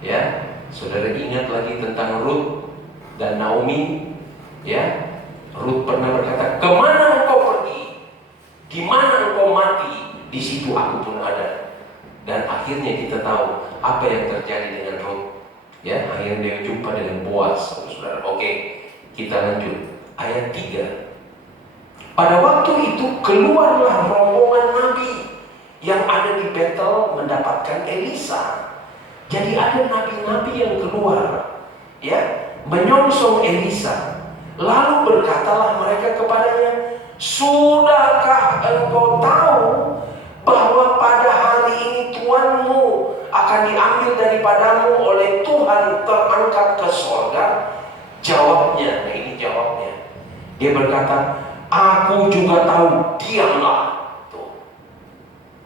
Ya, saudara ingat lagi tentang Ruth dan Naomi. Ya, Ruth pernah berkata, kemana engkau pergi, di mana engkau mati, di situ aku pun ada. Dan akhirnya kita tahu apa yang terjadi dengan Ruth. Ya, akhirnya dia jumpa dengan Boaz, saudara. Oke, kita lanjut. Ayat 3. Pada waktu itu keluarlah rombongan nabi yang ada di Betel mendapatkan Elisa. Jadi ada nabi-nabi yang keluar, ya, menyongsong Elisa. Lalu berkatalah mereka kepadanya, sudahkah engkau tahu bahwa pada hari ini tuanmu akan diambil daripadamu oleh Tuhan, terangkat ke sorga? Jawabnya, nah ini jawabnya. Dia berkata, aku juga tahu, diamlah. Tuh.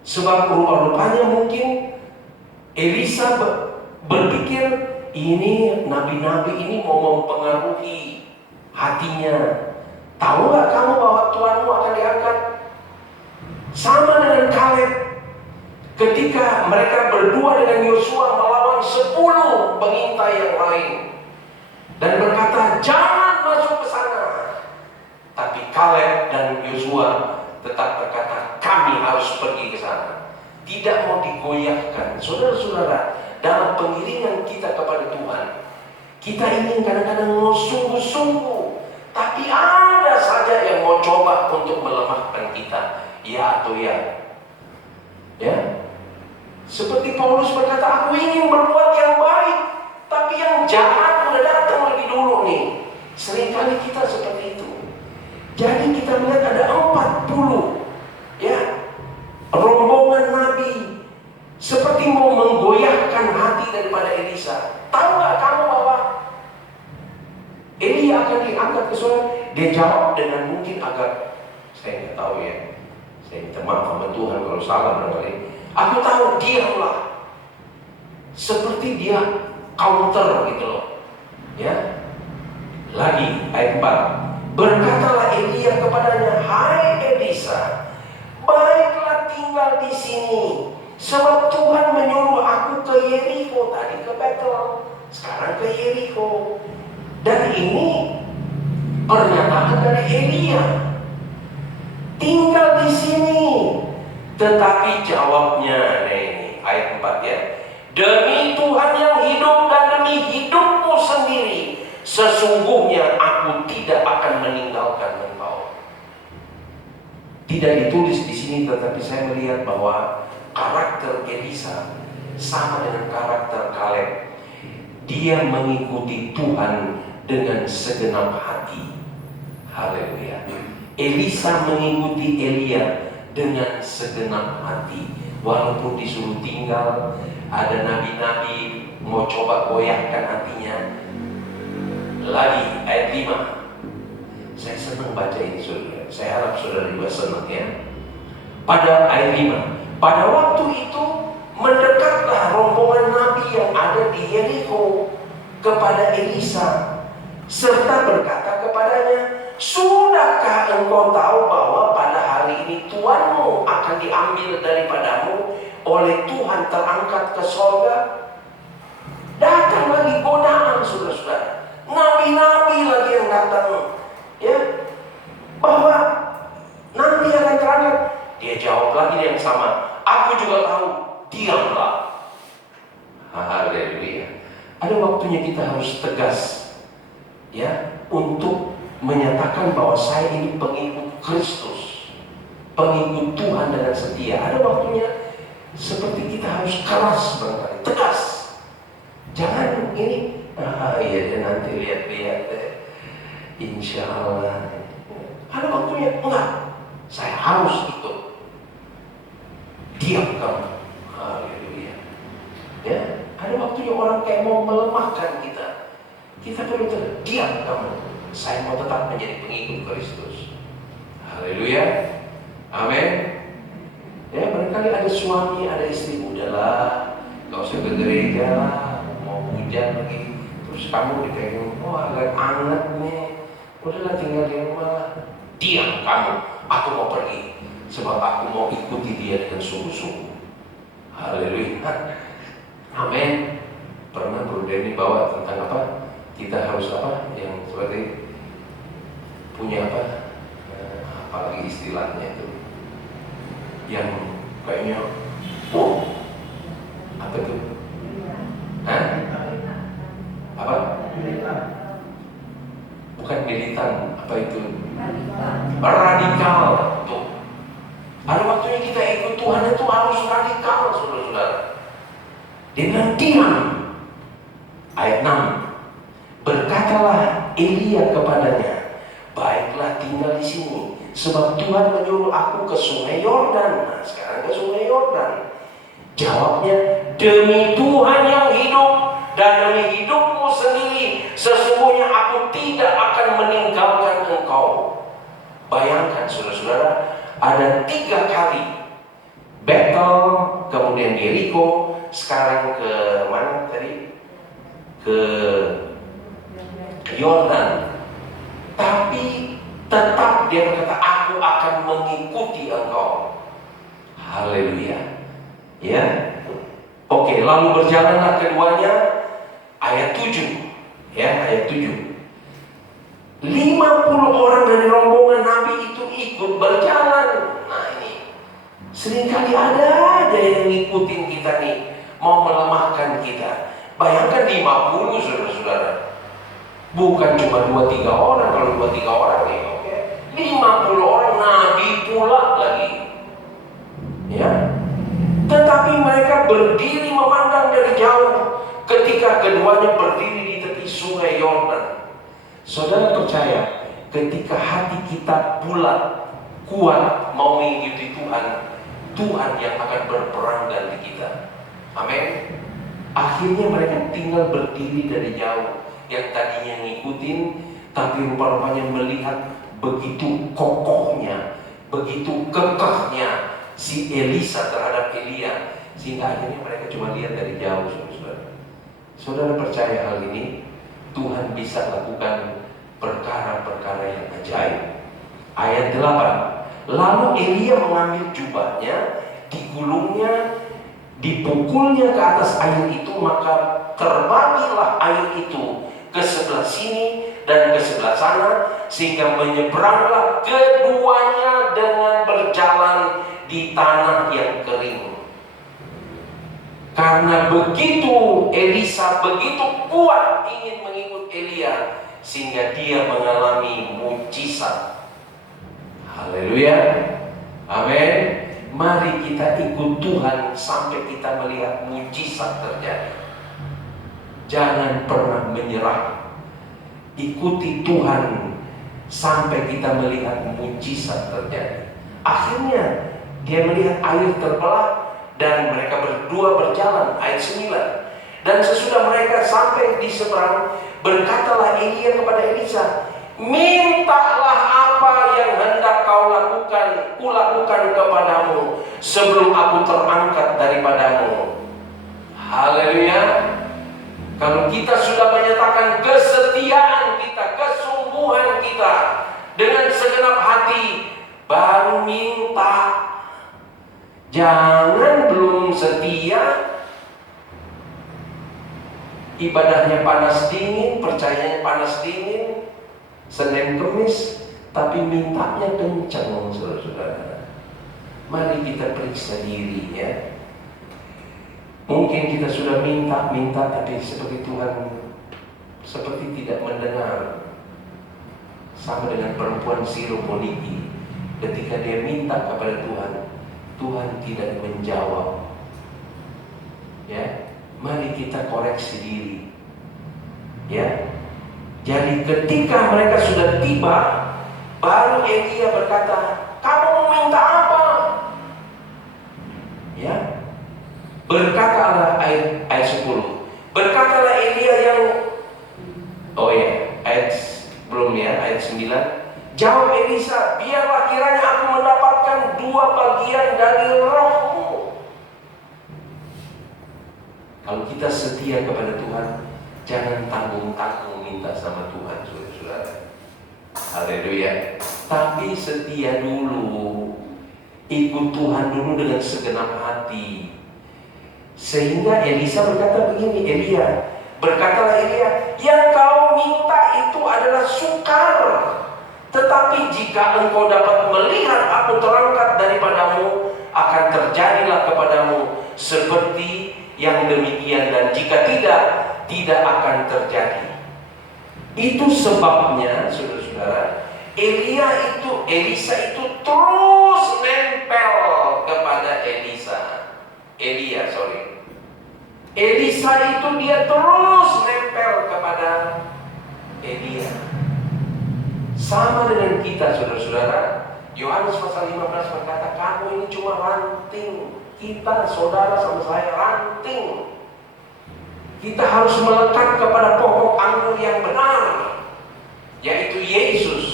Sebab rupa-rupanya mungkin Elisa berpikir, ini nabi-nabi ini mau mempengaruhi hatinya. Tahu gak kamu bahwa tuanmu akan diangkat? Sama dengan Kaleb. Ketika mereka berdua dengan Yosua melawan 10 pengintai yang lain dan berkata, jangan masuk ke sana. Tapi Kaleb dan Yosua tetap berkata, kami harus pergi ke sana. Tidak mau digoyahkan. Saudara-saudara, dalam pengiringan kita kepada Tuhan, kita ingin kadang-kadang mau sungguh-sungguh, tapi ada saja yang mau coba untuk melemahkan kita. Ya atau ya. Ya. Seperti Paulus berkata, aku ingin berbuat yang baik, tapi yang jahat udah datang lebih dulu nih. Seringkali kita seperti itu. Jadi kita melihat ada 40 ya, rombongan nabi seperti mau menggoyahkan hati daripada Elisa. Tahu gak kamu bahwa Elia akan diangkat ke surga? Dia jawab dengan mungkin agak, saya nggak tahu ya, saya minta maaf sama Tuhan kalau salah barangkali. Aku tahu, diamlah. Seperti dia counter gitu loh. Ya. Lagi ayat 4. Berkatalah Elia kepadanya, "Hai Elisa, baiklah tinggal di sini, sebab Tuhan menyuruh aku ke Yeriko." Tadi ke Betel, sekarang ke Yeriko. Dan ini pernyataan dari Elia, tinggal di sini. Tetapi jawabnya, ini ayat 4 ya, "Demi Tuhan yang hidup dan demi hidupmu sendiri, sesungguhnya aku tidak akan meninggalkan engkau." Tidak ditulis di sini, tetapi saya melihat bahwa karakter Elisa sama dengan karakter Kaleb. Dia mengikuti Tuhan dengan segenap hati. Haleluya. Elisa mengikuti Elia dengan segenap hati. Walaupun disuruh tinggal, ada nabi-nabi mau coba goyahkan hatinya. Lagi ayat 5. Saya senang baca ini saudara. Saya harap saudara juga senang ya. Pada ayat 5. Pada waktu itu mendekatlah rombongan nabi yang ada di Yeriko kepada Elisa, serta berkata kepadanya, "Sudahkah engkau tahu bahwa pada hari ini Tuhanmu akan diambil daripadamu oleh Tuhan terangkat ke sorga?" Datang lagi godaan saudara-saudara. Nabi-nabi lagi yang datang, ya, bahwa nanti akan terangkat. Dia jawab lagi yang sama, "Aku juga tahu, diamlah." Haleluya. Ada waktunya kita harus tegas, ya, untuk menyatakan bahwa saya ini pengikut Kristus, pengikut Tuhan dengan setia. Ada waktunya seperti kita harus keras barangkali, tegas. Jangan ini, iya nanti lihat-lihat deh, insya Allah. Ada waktunya enggak, saya harus ikut. Diam kamu. Haleluya. Ya, ada waktunya orang kayak mau melemahkan kita. Kita perlu diam kamu. Saya mau tetap menjadi pengikut Kristus. Haleluya. Amin. Ya, barangkali ada suami, ada istri, udahlah, gak usah ke gereja lah, mau hujan lagi, terus kamu dipegang, oh agak anget nih, udahlah tinggal di rumah. Diam kamu, aku mau pergi, sebab aku mau ikuti dia dengan sungguh-sungguh. Haleluya. Amin. Pernah Bro Denny bawa tentang apa? Kita harus apa? Yang seperti punya apa? Apalagi istilahnya itu, yang kayaknya, oh, apa itu? Hah? Apa? Bukan militan, apa itu? Radikal. Tuh. Ada waktunya kita ikut Tuhan itu harus radikal, saudara-saudara. Dengan diam. Ayat 6. Berkatalah Elia kepadanya, "Baiklah tinggal di sini, sebab Tuhan menyuruh aku ke sungai Yordan." Nah, sekarang ke sungai Yordan. Jawabnya, "Demi Tuhan yang hidup dan demi hidupmu sendiri, sesungguhnya aku tidak akan meninggalkan engkau." Bayangkan saudara-saudara, ada 3 kali Betel, kemudian Yeriko, sekarang ke mana tadi? Ke Yordan. Tapi tetap dia berkata, "Aku akan mengikuti engkau." Haleluya. Ya. Oke, lalu berjalanlah keduanya. Ayat 7. Ya, ayat 7. 50 orang dari rombongan Nabi itu ikut berjalan. Nah ini, seringkali ada aja yang ngikutin kita nih, mau melemahkan kita. Bayangkan 50 saudara-saudara. Bukan cuma 2-3 orang. Kalau 2-3 orang nih, oke. 50 orang Nabi pula lagi. Ya. Tetapi mereka berdiri memandang dari jauh ketika keduanya berdiri di tepi sungai Yordan. Saudara percaya, ketika hati kita bulat, kuat, mau mengikuti Tuhan, Tuhan yang akan berperang ganti kita. Amin. Akhirnya mereka tinggal berdiri dari jauh. Yang tadinya ngikutin, tapi rupa-rupanya melihat begitu kokohnya, begitu kekehnya si Elisa terhadap Elia, sehingga akhirnya mereka cuma lihat dari jauh, saudara. Saudara percaya hal ini? Tuhan bisa lakukan perkara-perkara yang ajaib. Ayat 8. Lalu Elia mengambil jubahnya, digulungnya, dipukulnya ke atas air itu, maka terbagilah air itu ke sebelah sini dan ke sebelah sana, sehingga menyeberanglah keduanya dengan berjalan di tanah yang kering. Karena begitu Elisa begitu kuat ingin mengikut Elia, sehingga dia mengalami mujizat. Haleluya, amin. Mari kita ikut Tuhan sampai kita melihat mujizat terjadi. Jangan pernah menyerah. Ikuti Tuhan sampai kita melihat mujizat terjadi. Akhirnya dia melihat air terbelah dan mereka berdua berjalan. Ayat 9. Dan sesudah mereka sampai di seberang, berkatalah Elia kepada Elisa, mintalah apa yang hendak kau lakukan, kulakukan kepadamu sebelum aku terangkat daripadamu. Haleluya. Kalau kita sudah menyatakan kesetiaan kita, kesungguhan kita dengan segenap hati, baru minta. Jangan belum setia, ibadahnya panas dingin, percayanya panas dingin, Senin Kemis, tapi mintanya kencang, saudara-saudara. Mari kita periksa diri, ya. Mungkin kita sudah minta, tapi seperti Tuhan seperti tidak mendengar. Sama dengan perempuan Sirofoniki, ketika dia minta kepada Tuhan, Tuhan tidak menjawab. Ya, mari kita koreksi diri. Ya. Jadi ketika mereka sudah tiba, baru Elia berkata, kamu mau minta apa? Ya. Berkatalah ayat 10. Berkatalah Elia yang ayat belum ya, ayat 9. Jawab Elisa, biarlah kiranya aku mendapatkan 2 bagian dari rohmu. Kalau kita setia kepada Tuhan, jangan tanggung-tanggung minta sama Tuhan, saudara-saudara. Haleluya. Tapi setia dulu, ikut Tuhan dulu dengan segenap hati. Sehingga Elisa berkata begini, berkatalah Elia, yang kau minta itu adalah sukar. Tetapi jika engkau dapat melihat aku terangkat daripadamu, akan terjadilah kepadamu seperti yang demikian, dan jika tidak akan terjadi. Itu sebabnya, saudara-saudara, Elisa itu terus nempel kepada Elisa itu dia terus nempel kepada Elia. Sama dengan kita, saudara-saudara. Yohanes pasal 15 berkata, kamu ini cuma ranting. Kita, saudara sama saya, ranting. Kita harus melekat kepada pokok anggur yang benar, yaitu Yesus.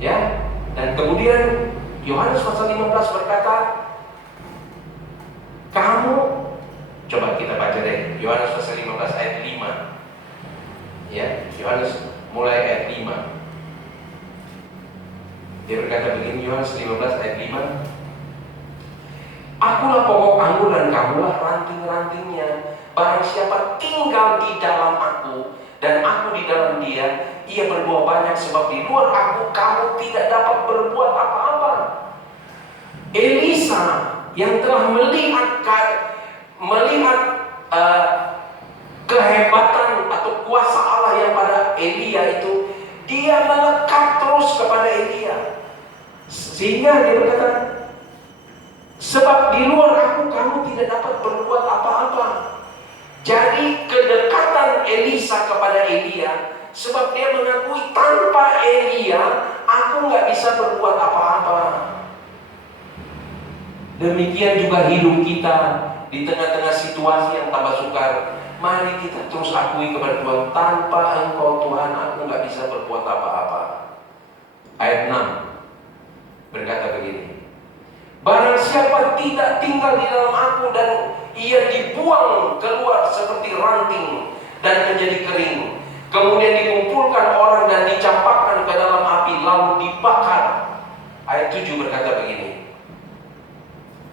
Ya. Dan kemudian Yohanes pasal 15 berkata, kamu, coba kita baca deh, Yohanes pasal 15 ayat 5. Ya, Yohanes mulai ayat 5. Dia berkata begini, Yohanes 15 ayat 5. Akulah pokok anggur dan kamulah ranting-rantingnya. Barang siapa tinggal di dalam aku dan aku di dalam dia, ia berbuah banyak, sebab di luar aku kamu tidak dapat berbuat apa-apa. Elisa yang telah melihat kehebatan atau kuasa Allah yang pada Elia itu, dia melekat terus kepada Elia, sehingga dia berkata, sebab di luar aku kamu tidak dapat berbuat apa-apa. Jadi kedekatan Elisa kepada Elia, sebab dia mengakui tanpa Elia aku nggak bisa berbuat apa-apa. Demikian juga hidup kita di tengah-tengah situasi yang tambah sukar. Mari kita terus akui kepada Tuhan, tanpa Engkau Tuhan aku nggak bisa berbuat apa-apa. Ayat 6 berkata begini, barang siapa tidak tinggal di dalam aku dan ia dibuang keluar seperti ranting dan menjadi kering, kemudian dikumpulkan orang dan dicampakkan ke dalam api lalu dibakar. Ayat 7 berkata begini.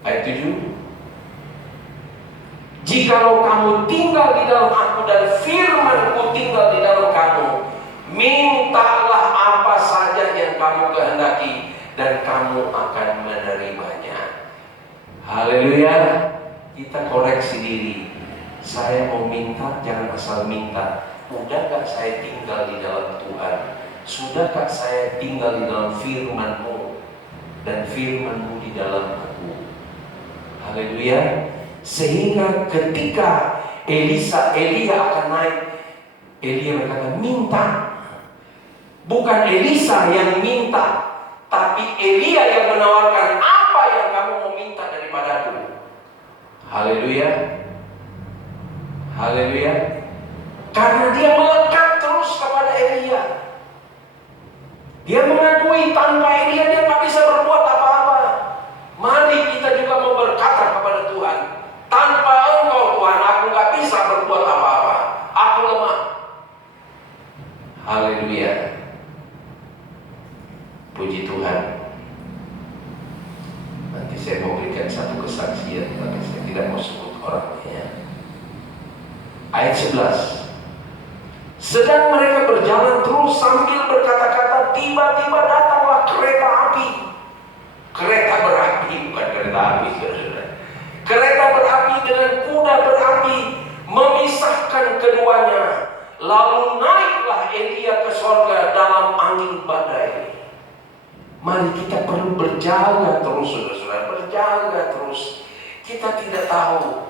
Ayat 7, jikalau kamu tinggal di dalam aku dan firman-Ku tinggal di dalam kamu, mintalah apa saja yang kamu kehendaki dan kamu akan menerimanya. Haleluya. Kita koreksi diri. Saya mau minta, jangan asal minta. Udahkah saya tinggal di dalam Tuhan? Sudahkah saya tinggal di dalam firman-Mu dan firman-Mu di dalam aku? Haleluya. Sehingga ketika Elia akan naik, Elia berkata, minta. Bukan Elisa yang minta, tapi Elia yang menawarkan, apa yang kamu mau minta daripadaku? Haleluya. Haleluya. Karena dia melekat terus kepada Elia. Dia mengakui tanpa Elia dia nggak bisa berbuat apa-apa. Mari kita juga mau berkata kepada Tuhan, tanpa Engkau Tuhan aku nggak bisa berbuat apa-apa. Aku lemah. Haleluya. Puji Tuhan. Nanti saya mau berikan satu kesaksian, tapi saya tidak mau sebut orangnya. Ayat 11. Sedang mereka berjalan terus sambil berkata-kata, tiba-tiba datanglah kereta api. Kereta berapi, bukan kereta api, saudara. Kereta berapi dengan kuda berapi memisahkan keduanya. Lalu naiklah Elia ke sorga dalam angin badai. Mari kita perlu berjaga terus, saudara-saudara, berjaga terus. Kita tidak tahu.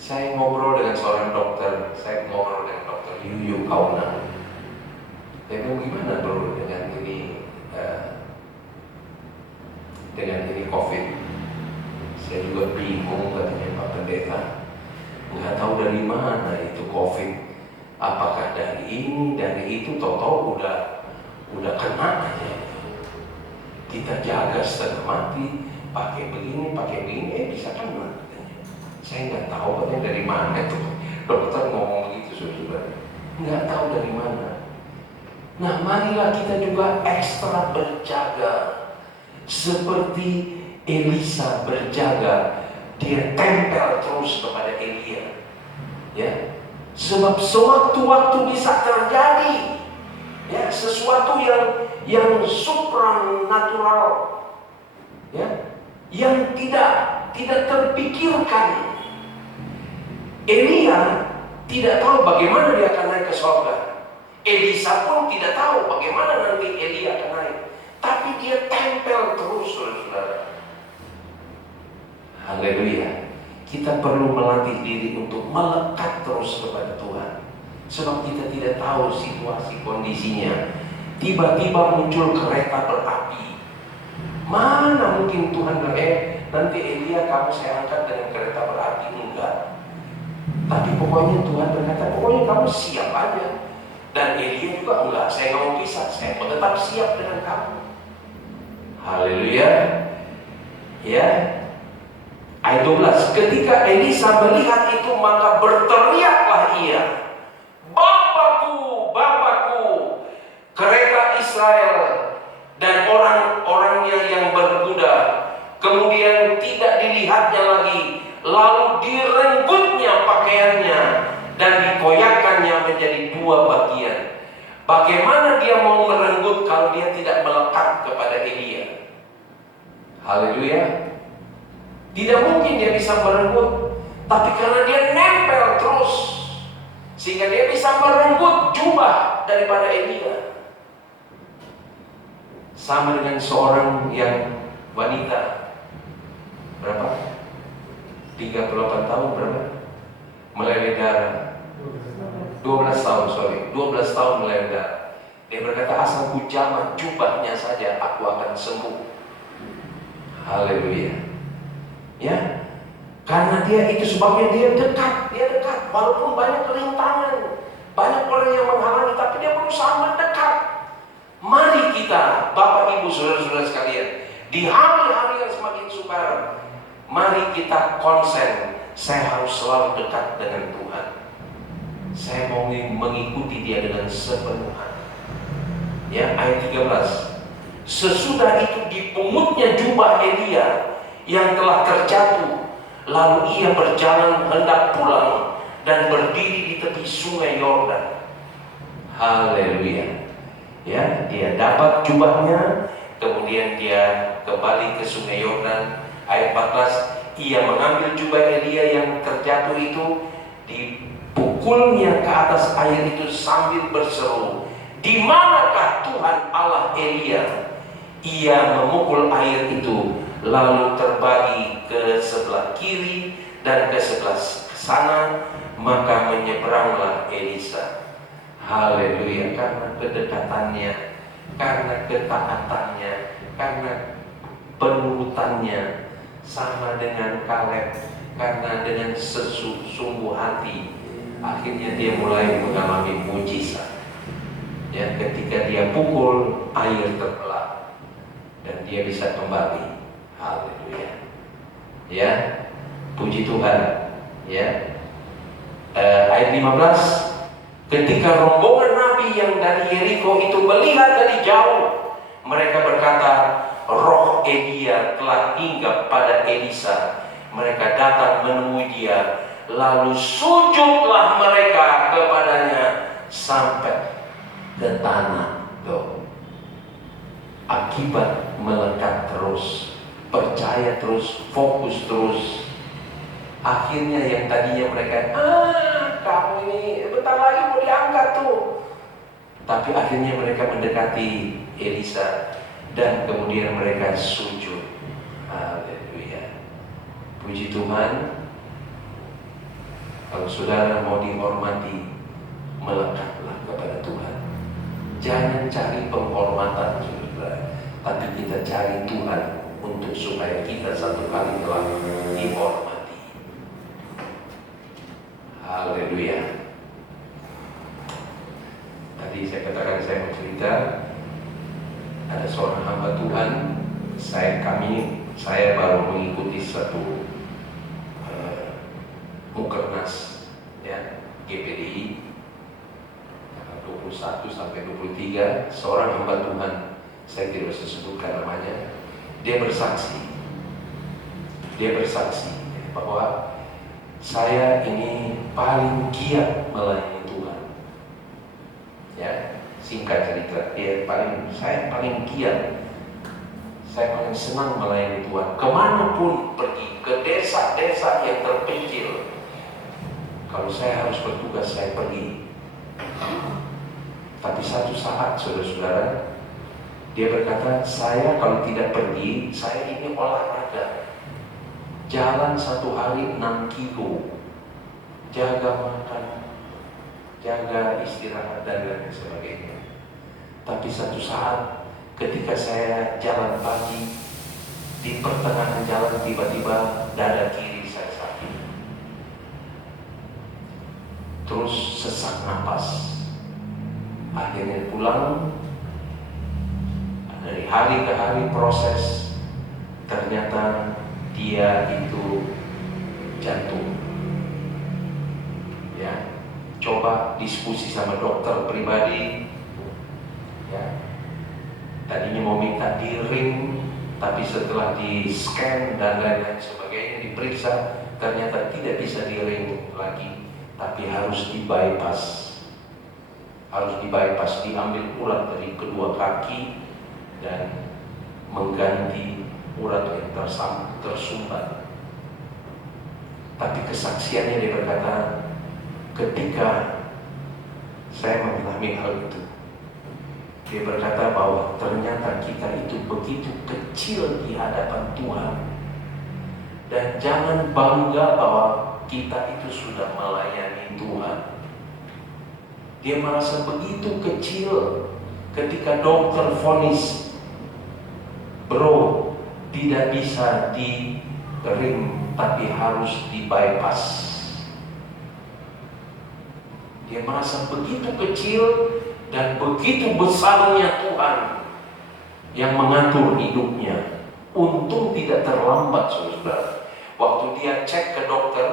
Saya ngobrol dengan seorang dokter, saya ngobrol dengan dokter Yuyu Kauna. Saya bilang, gimana bro dengan ini COVID? Saya juga bingung, katanya Pak Pendeta. Nggak tahu dari mana itu COVID. Apakah dari ini, dari itu, tahu udah kena aja. Kita jaga setengah mati, pakai begini, bisa kena. Saya nggak tahu katanya dari mana itu. Dokter ngomong begitu, saudara. Nggak tahu dari mana. Nah, marilah kita juga ekstra berjaga. Seperti Elisa berjaga, dia tempel terus kepada Elia. Ya, sebab sewaktu-waktu bisa terjadi ya sesuatu yang supranatural, ya, yang tidak terpikirkan. Elia tidak tahu bagaimana dia akan naik ke surga. Elisa pun tidak tahu bagaimana nanti Elia akan naik. Tapi dia tempel terus, saudara-saudara. Haleluya. Kita perlu melatih diri untuk melekat terus kepada Tuhan. Sebab kita tidak tahu situasi kondisinya. Tiba-tiba muncul kereta berapi. Mana mungkin Tuhan bilang, nanti Elia kamu saya angkat dengan kereta berapi. Enggak. Tapi pokoknya Tuhan berkata, pokoknya kamu siap aja. Dan Elia juga enggak, saya nggak mau pisah, saya mau tetap siap dengan kamu. Haleluya. Ya. Ayat 12. Ketika Elisa melihat itu, maka berteriaklah ia, Bapakku, Bapakku, kereta Israel dan orang-orangnya yang berkuda. Kemudian tidak dilihatnya lagi. Lalu direnggutnya pakaiannya dan dikoyakkannya menjadi dua bagian. Bagaimana dia mau merenggut kalau dia tidak melekat kepada Elia? Haleluya. Tidak mungkin dia bisa merenggut, tapi karena dia nempel terus, sehingga dia bisa merenggut jubah daripada Elia. Sama dengan seorang yang wanita, berapa? 38 tahun berapa? Meleleh darah. 12 tahun meleleh darah. Dia berkata, asal ku jamah jubahnya saja, aku akan sembuh. Haleluya. Ya, karena dia itu sebabnya dia dekat. Walaupun banyak kerintangan, banyak orang yang menghalangi, tapi dia berusaha mendekat. Mari kita, Bapak Ibu, saudara-saudara sekalian, di hari-hari yang semakin sukar, mari kita konsen, saya harus selalu dekat dengan Tuhan. Saya mau mengikuti dia dengan sepenuh hati. Ya, ayat 13. Sesudah itu dipungutnya jubah Elia yang telah terjatuh, lalu ia berjalan hendak pulang dan berdiri di tepi sungai Yordan. Haleluya. Ya, dia dapat jubahnya, kemudian dia kembali ke sungai Yordan. Ayat 14, ia mengambil jubah Elia yang terjatuh itu, dipukulnya ke atas air itu sambil berseru, "Di manakah Tuhan Allah Elia?" Ia memukul air itu, lalu terbagi ke sebelah kiri dan ke sebelah sana, maka menyeberanglah Elisa. Haleluya. Karena kedekatannya, karena ketaatannya, karena penurutannya, sama dengan Kaleb, karena dengan sesungguh hati, akhirnya dia mulai mengalami mujizat. Ya, ketika dia pukul, air terbelah dan dia bisa kembali. Haleluya. Ya, puji Tuhan. Ya. Ayat 15. Ketika rombongan nabi yang dari Yeriko itu melihat dari jauh, mereka berkata, "Roh Elia telah hinggap pada Elisa." Mereka datang menemui dia, lalu sujudlah mereka kepadanya sampai ke tanah. Tuh. Akibat melekat terus, percaya terus, fokus terus. Akhirnya yang tadinya mereka, kamu ini bentar lagi mau diangkat tuh. Tapi akhirnya mereka mendekati Elisa dan kemudian mereka sujud. Haleluya. Puji Tuhan. Kalau saudara mau dihormati, melekatlah kepada Tuhan. Jangan cari penghormatan, saudara, tapi kita cari Tuhan untuk supaya kita satu kali telah dihormati. Haleluya. Tadi saya katakan saya mau cerita, ada seorang hamba Tuhan, saya baru mengikuti satu Mukernas, ya, GPDI 21 sampai 23. Seorang hamba Tuhan, saya tidak usah sebutkan namanya, dia bersaksi bahwa saya ini paling giat melayani Tuhan. Ya, singkat cerita, saya paling giat, saya paling senang melayani Tuhan. Kemanapun pergi, ke desa-desa yang terpencil, kalau saya harus bertugas, saya pergi. Tapi satu saat, saudara-saudara, dia berkata, saya kalau tidak pergi, saya ini olahraga. Jalan satu hari 6 kilo, jaga makan, jaga istirahat dan lain sebagainya. Tapi satu saat ketika saya jalan pagi, di pertengahan jalan tiba-tiba dada kiri saya sakit, terus sesak napas. Akhirnya pulang. Dari hari ke hari proses, ternyata dia itu jantung. Ya, coba diskusi sama dokter pribadi. Ya, tadinya mau minta di ring, tapi setelah di scan dan lain-lain sebagainya, diperiksa, ternyata tidak bisa di ring lagi, tapi harus di bypass. Diambil urat dari kedua kaki dan mengganti urat yang tersumbat. Tapi kesaksiannya dia berkata, ketika saya mengalami hal itu, dia berkata bahwa ternyata kita itu begitu kecil di hadapan Tuhan. Dan jangan bangga bahwa kita itu sudah melayani Tuhan. Dia merasa begitu kecil ketika dokter vonis, bro, tidak bisa di ring tapi harus di bypass. Dia merasa begitu kecil dan begitu besarnya Tuhan yang mengatur hidupnya. Untung tidak terlambat, saudara. Waktu dia cek ke dokter,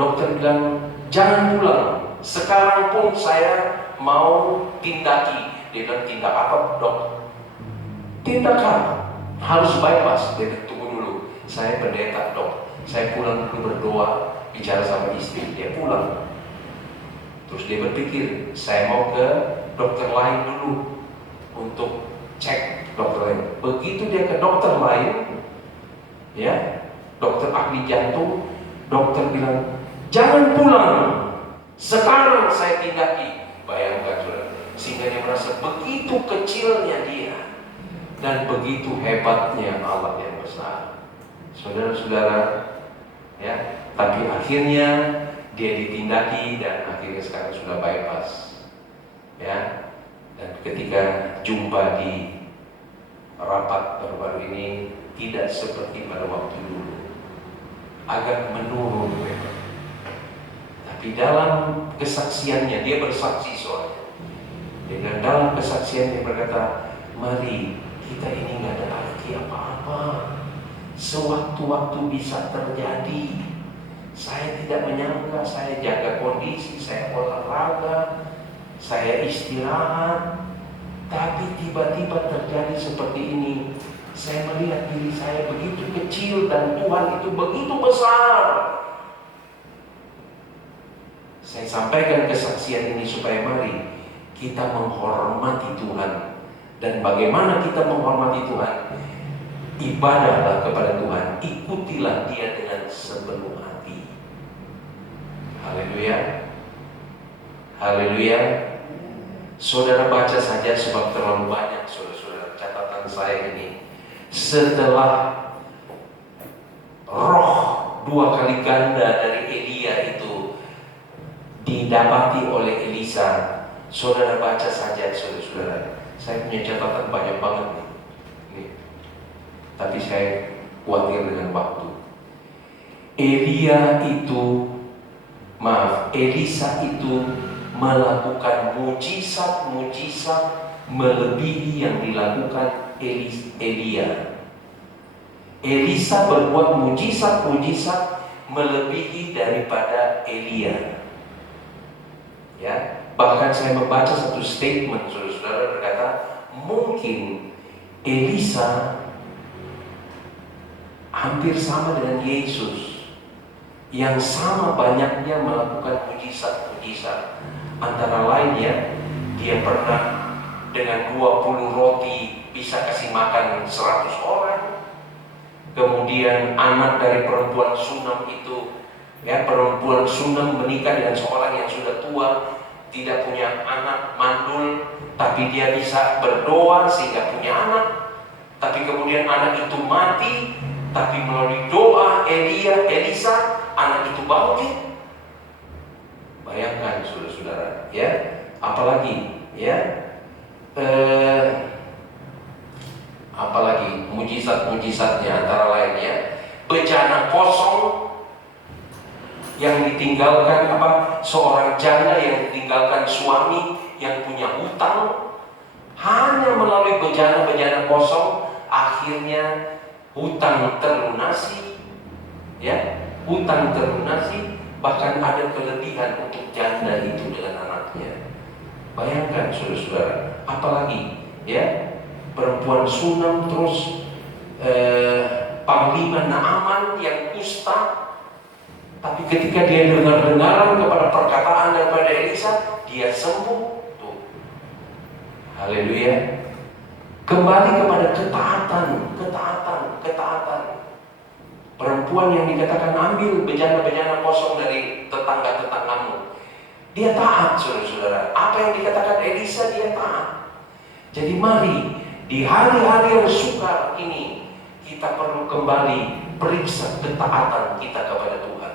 dokter bilang jangan pulang. Sekarang pun saya mau tindaki. Dia bilang, tindak apa dok? Tindak apa? Harus bypass. Dia bilang, tunggu dulu, saya pendeta dok, saya pulang dulu berdoa, bicara sama istri. Dia pulang. Terus dia berpikir, saya mau ke dokter lain dulu untuk cek dokter lain. Begitu dia ke dokter lain, ya, dokter ahli jantung, dokter bilang, jangan pulang, sekarang saya tindaki. Bayangkan saudara, sehingga dia merasa begitu kecilnya dia dan begitu hebatnya Allah yang besar. Saudara-saudara, ya, tapi akhirnya dia ditindaki dan akhirnya sekarang sudah bypass, ya. Dan ketika jumpa di rapat baru-baru ini, tidak seperti pada waktu dulu, agak menurun memang. Tapi dalam kesaksiannya, dia bersaksi soalnya. Dan dalam kesaksiannya berkata, mari, kita ini nggak ada arti apa-apa. Sewaktu-waktu bisa terjadi. Saya tidak menyangka, saya jaga kondisi, saya olahraga, saya istirahat, tapi tiba-tiba terjadi seperti ini. Saya melihat diri saya begitu kecil dan Tuhan itu begitu besar. Saya sampaikan kesaksian ini supaya mari kita menghormati Tuhan. Dan bagaimana kita menghormati Tuhan? Ibadahlah kepada Tuhan, ikutilah Dia dengan sepenuh hati. Haleluya. Haleluya. Saudara baca saja sebab terlalu banyak saudara-saudara catatan saya ini. Setelah roh 2 kali ganda dari Elia itu didapati oleh Elisa, saudara baca saja saudara-saudara. Saya punya catatan banyak banget nih. Tapi saya khawatir dengan waktu. Elisa itu melakukan mujizat-mujizat melebihi yang dilakukan Elia. Elisa berbuat mujizat-mujizat melebihi daripada Elia. Ya, bahkan saya membaca satu statement saudara-saudara berkata, mungkin Elisa hampir sama dengan Yesus, yang sama banyaknya melakukan mujizat-mujizat. Antara lain ya, dia pernah dengan 20 roti bisa kasih makan 100 orang. Kemudian anak dari perempuan Sunam itu, ya, perempuan Sunam menikah dengan seorang yang sudah tua, tidak punya anak, mandul, tapi dia bisa berdoa sehingga punya anak. Tapi kemudian anak itu mati, tapi melalui doa Elisa, anak itu bangkit. Bayangkan saudara-saudara, ya, apalagi, ya, apalagi mujizat-mujizatnya antara lain ya, bejana kosong yang ditinggalkan seorang janda yang ditinggalkan suami yang punya hutang, hanya melalui bejana-bejana kosong akhirnya hutang terlunasi, ya, hutang terlunasi, bahkan ada kelebihan untuk janda itu dengan anaknya. Bayangkan saudara-saudara, apalagi ya, perempuan Sunam, terus Panglima Naaman yang kusta. Tapi ketika dia dengar-dengaran kepada perkataan daripada Elisa, dia sembuh. Tuh. Haleluya. Kembali kepada ketaatan. Perempuan yang dikatakan ambil bejana-bejana kosong dari tetangga-tetanggamu, dia taat saudara-saudara. Apa yang dikatakan Elisa, dia taat. Jadi mari di hari-hari yang sukar ini kita perlu kembali periksa ketaatan kita kepada Tuhan.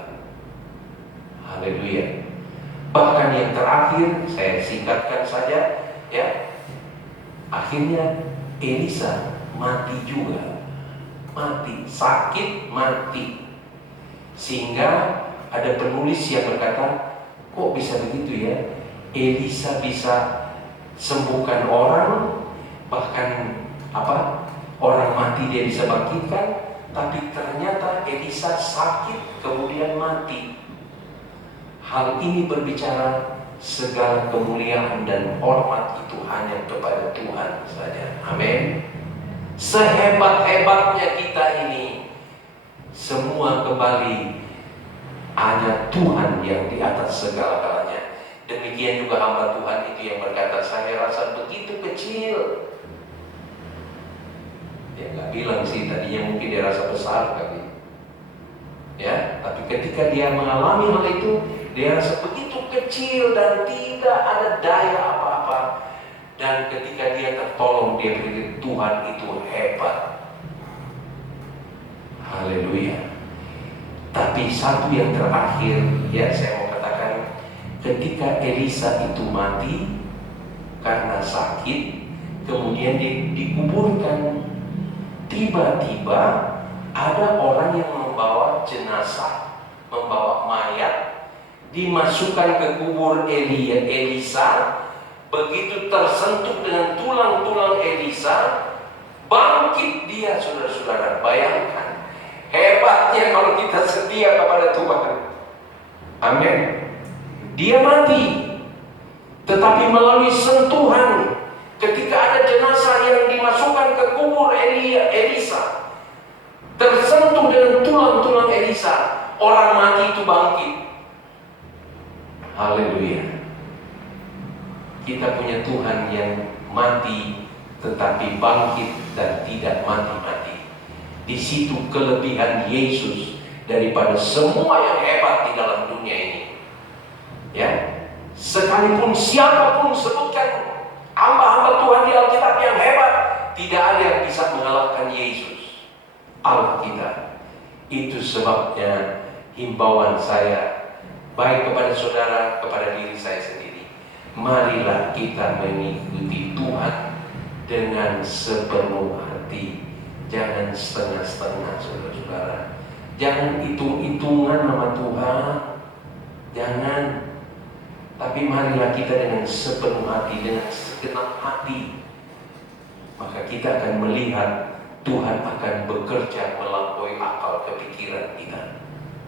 Haleluya. Bahkan yang terakhir saya singkatkan saja ya. Akhirnya Elisa mati juga. Mati, sakit, mati. Sehingga ada penulis yang berkata, kok bisa begitu ya? Elisa bisa sembuhkan orang, bahkan orang mati dia bisa bangkitkan, tapi ternyata Elisa sakit kemudian mati. Hal ini berbicara segala kemuliaan dan hormat itu hanya kepada Tuhan saja. Amin. Sehebat-hebatnya kita ini, semua kembali hanya Tuhan yang di atas segala-galanya. Demikian juga hamba Tuhan itu yang berkata, saya rasa begitu kecil. Dia nggak bilang sih, tadinya mungkin dia rasa besar kali. Ya, tapi ketika dia mengalami hal itu, dia rasa begitu kecil dan tidak ada daya apa-apa. Dan ketika dia tertolong, dia berpikir Tuhan itu hebat. Haleluya. Tapi satu yang terakhir, ya saya mau katakan, ketika Elisa itu mati karena sakit, kemudian dikuburkan, tiba-tiba ada orang yang membawa jenazah, membawa mayat, dimasukkan ke kubur Elisa. Begitu tersentuh dengan tulang-tulang Elisa, bangkit dia, saudara-saudara. Bayangkan hebatnya kalau kita setia kepada Tuhan. Amin. Dia mati, tetapi melalui sentuhan, ketika ada jenazah yang dimasukkan ke kubur Elisa, tersentuh dengan tulang-tulang Elisa, orang mati itu bangkit. Haleluya. Kita punya Tuhan yang mati tetapi bangkit dan tidak mati-mati. Di situ kelebihan Yesus daripada semua yang hebat di dalam dunia ini. Ya, sekalipun siapapun sebutkan hamba-hamba Tuhan di Alkitab yang hebat, tidak ada yang bisa mengalahkan Yesus, Allah kita. Itu sebabnya himbauan saya, baik kepada saudara, kepada diri saya sendiri. Marilah kita mengikuti Tuhan dengan sepenuh hati. Jangan setengah-setengah, saudara-saudara. Jangan hitung-hitungan nama Tuhan. Jangan. Tapi marilah kita dengan sepenuh hati, dengan segenap hati. Maka kita akan melihat Tuhan akan bekerja melampaui akal kepikiran kita.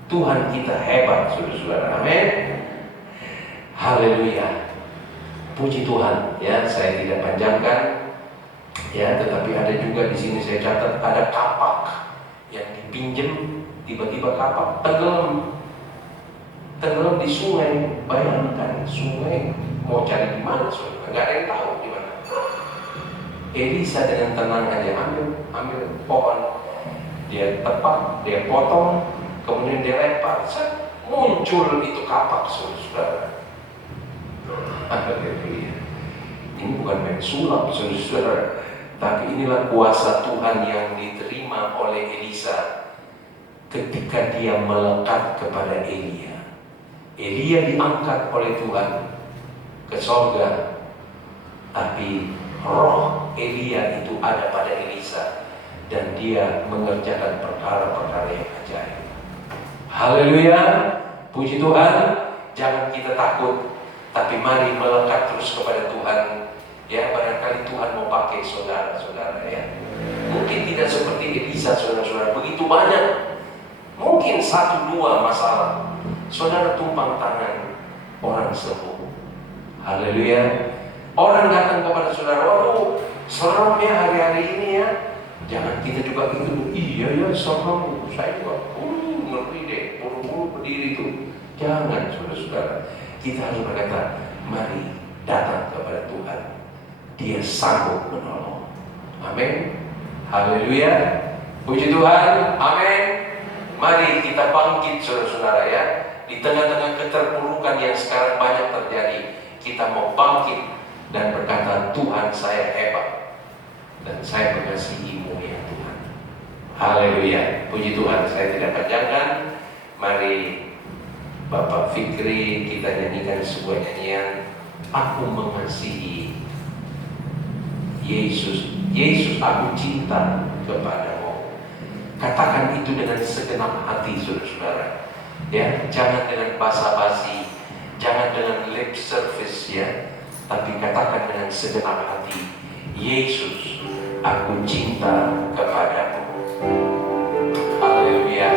Tuhan kita hebat, saudara-saudara. Amin. Haleluya. Puji Tuhan, ya, saya tidak panjangkan, ya, tetapi ada juga di sini saya catat ada kapak yang dipinjam, tiba-tiba kapak tenggelam di sungai. Bayangkan sungai, mau cari di mana sungai? Nggak ada yang tahu di mana. Elisa dengan tenang aja ambil pohon, dia tepat, dia potong, kemudian dia lempar, muncul itu kapak, saudara. Haleluya. Ini bukan main sulap, saudara, tapi inilah kuasa Tuhan yang diterima oleh Elisa ketika dia melekat kepada Elia. Elia diangkat oleh Tuhan ke sorga, tapi roh Elia itu ada pada Elisa dan dia mengerjakan perkara-perkara yang ajaib. Haleluya. Puji Tuhan. Jangan kita takut, tapi mari melekat terus kepada Tuhan. Ya, barangkali Tuhan mau pakai saudara-saudara, ya. Mungkin tidak seperti Elisa, saudara-saudara, begitu banyak. Mungkin 1-2 masalah, saudara tumpang tangan, orang sembuh. Haleluya. Orang datang kepada saudara, waduh, serem ya hari-hari ini ya. Jangan kita juga ikut, iya ya serem, saya juga ngeri deh, buru-buru berdiri tuh. Jangan, saudara-saudara. Kita harus berkata, mari datang kepada Tuhan. Dia sanggup menolong. Amin. Haleluya. Puji Tuhan. Amin. Mari kita bangkit, saudara-saudara, ya. Di tengah-tengah keterpurukan yang sekarang banyak terjadi, kita mau bangkit dan berkata, Tuhan saya hebat dan saya mengasihi-Mu ya Tuhan. Haleluya. Puji Tuhan. Saya tidak panjangkan. Mari Bapak Fikri kita nyanyikan sebuah nyanyian, aku mengasihi Yesus. Yesus, aku cinta kepadamu. Katakan itu dengan segenap hati, saudara-saudara. Ya, jangan dengan basa-basi, jangan dengan lip service, ya, tapi katakan dengan segenap hati, Yesus, aku cinta kepadamu. Haleluya.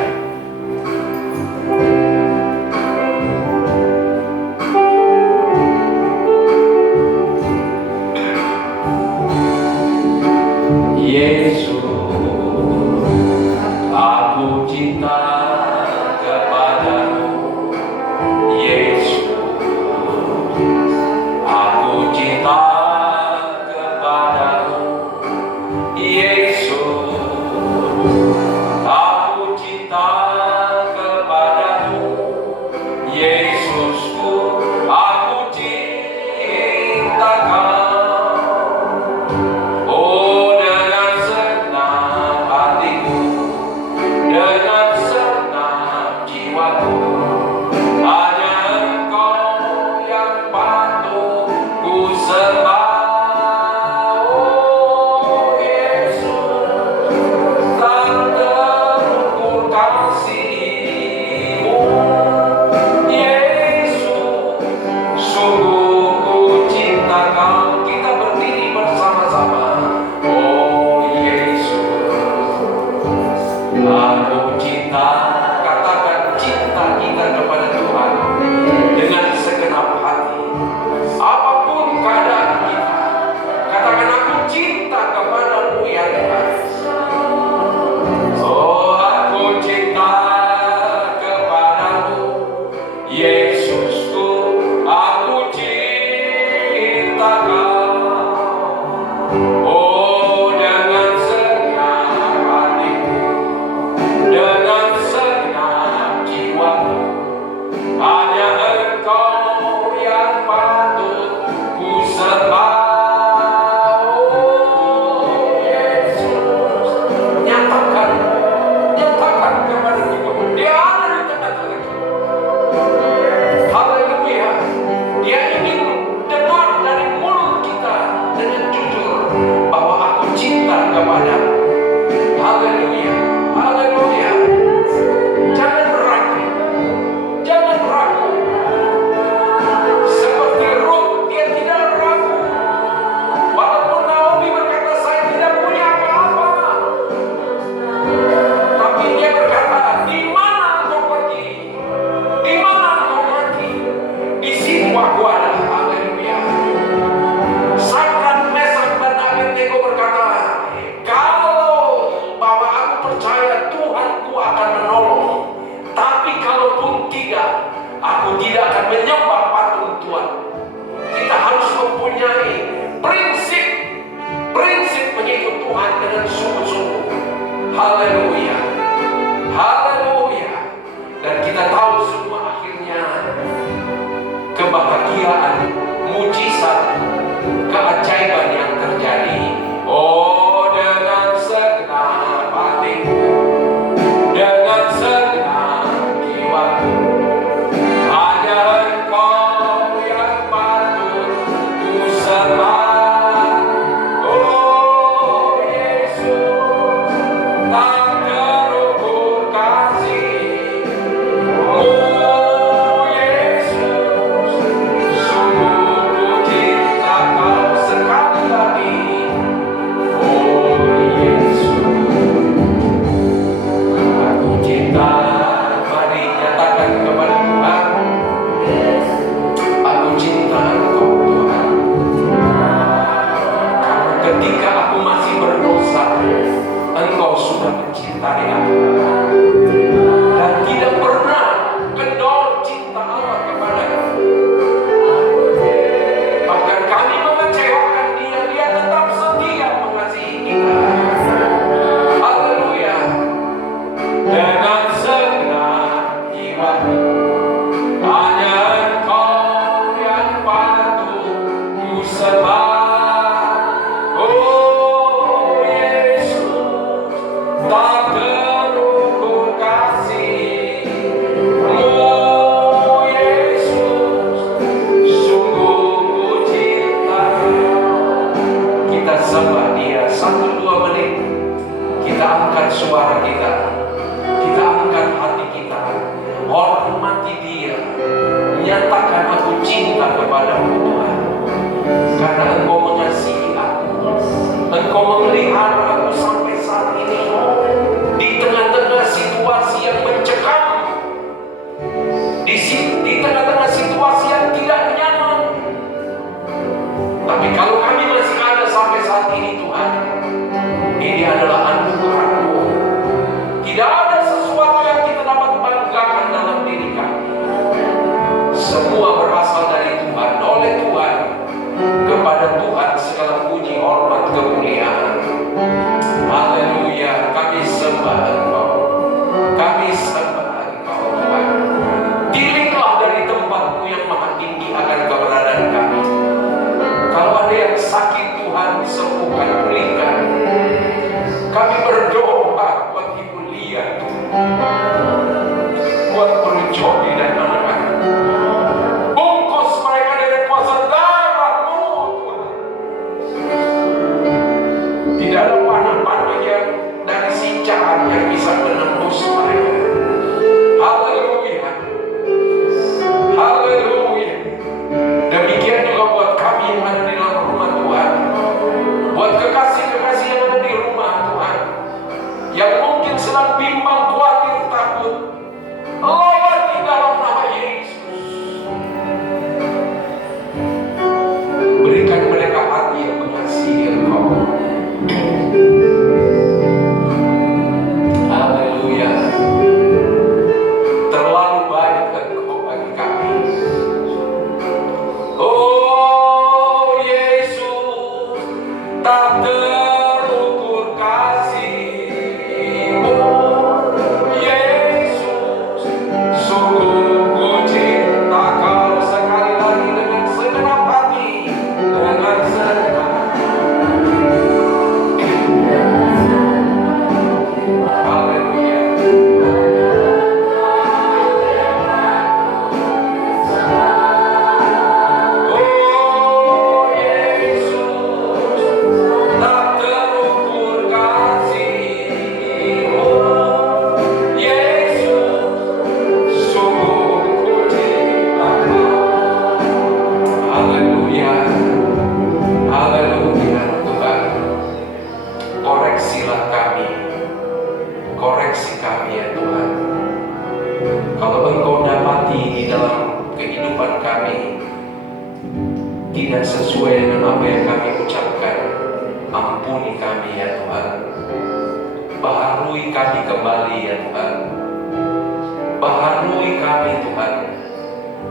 Aku tidak akan menyembah patung Tuhan. Kita harus mempunyai prinsip mengikut Tuhan dengan sungguh-sungguh. Haleluya, haleluya. Dan kita tahu semua akhirnya kebahagiaan, mujizat, keajaiban yang terjadi. Oh, dengan segenap hati, dengan segenap jiwaku, hanya Engkau yang patut ku sembah. Oh Yesus, tak terukur kasih-Mu. Yesus, sungguh ku cinta Kau sekali lagi. Oh Yesus, aku cinta. Mari nyatakan kepada Tuhan, aku cinta Engkau Tuhan. Karena ketika aku masih berdosa, Engkau sudah mencintai aku. Dan tidak pernah kendor cinta Allah kepadaku. Bahkan kami mengecewakan Dia, Dia tetap setia mengasihi kita. Haleluya. Dengan segenap jiwaku, hanya Engkau yang patut ku sembah. Oh Yesus, tak terukur kasih-Mu. Yesus, sungguh ku cinta. Kita sembah Dia 1-2 menit. Kita angkat suara kita, kita angkat hati kita, hormati Dia, nyatakan aku cinta kepada-Mu Tuhan. Karena Engkau mengasihi aku, Engkau memelihara aku sampai saat ini. Di tengah-tengah situasi yang mencekam, di tengah-tengah situasi yang tidak nyaman. Tapi kalau kami masih ada sampai saat ini Tuhan, ini adalah anugerah-Mu. Tidak ada sesuatu yang kita dapat banggakan dalam diri kami. Semua berasal dari Tuhan, oleh Tuhan. Kepada Tuhan segala puji, hormat, kemuliaan. Haleluya. Kami sembah Engkau, kami sembah Engkau Tuhan. Tilinglah dari tempat-Mu yang maha tinggi akan keberadaan kami. Kalau ada yang sakit Tuhan, sembuhkan, pulihkan. Kami berdoa buat Ibu Lia, buat Bro Jody dan anak-anak. Bungkus mereka dengan kuasa darah-Mu Tuhan. Tidak ada panah-panah yang dari sincaan yang bisa menembus mereka. Haleluya, haleluya. Demikian juga buat kami yang ada di dalam rumah Tuhan, buat kekasih-kekasih yang ada di rumah Tuhan, yang mungkin sedang bimbang, khawatir, takut. Lawan di dalam nama Yesus. Berikan mereka hati yang mengasihi Engkau. Haleluya. Terlalu baik Engkau bagi kami. Oh Yesus, tak terukur kasih-Mu. Yesus, sungguh ku cinta Kau sekali lagi dengan segenap hati, dengan segenap. Haleluya. Oh Yesus, tak terukur kasih-Mu. Yesus, sungguh ku cinta Kau. Haleluya, haleluya Tuhan. Koreksilah kami, koreksi kami ya Tuhan. Kalau Engkau dapati di dalam kehidupan kami tidak sesuai dengan apa yang kami ucapkan, ampuni kami ya Tuhan. Baharui kami kembali ya Tuhan. Baharui kami Tuhan.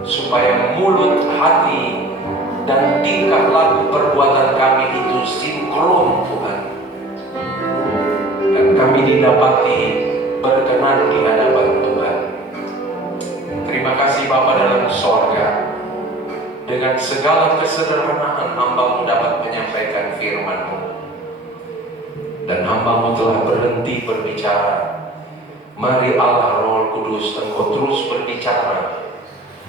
supaya mulut, hati, dan tingkah laku perbuatan kami itu sinkron Tuhan, dan kami didapati berkenan di hadapan Tuhan. Terima kasih Bapa dalam sorga, dengan segala kesederhanaan hamba-Mu dapat menyampaikan firman-Mu, dan hamba-Mu telah berhenti berbicara. Mari Allah Roh Kudus, Engkau terus berbicara,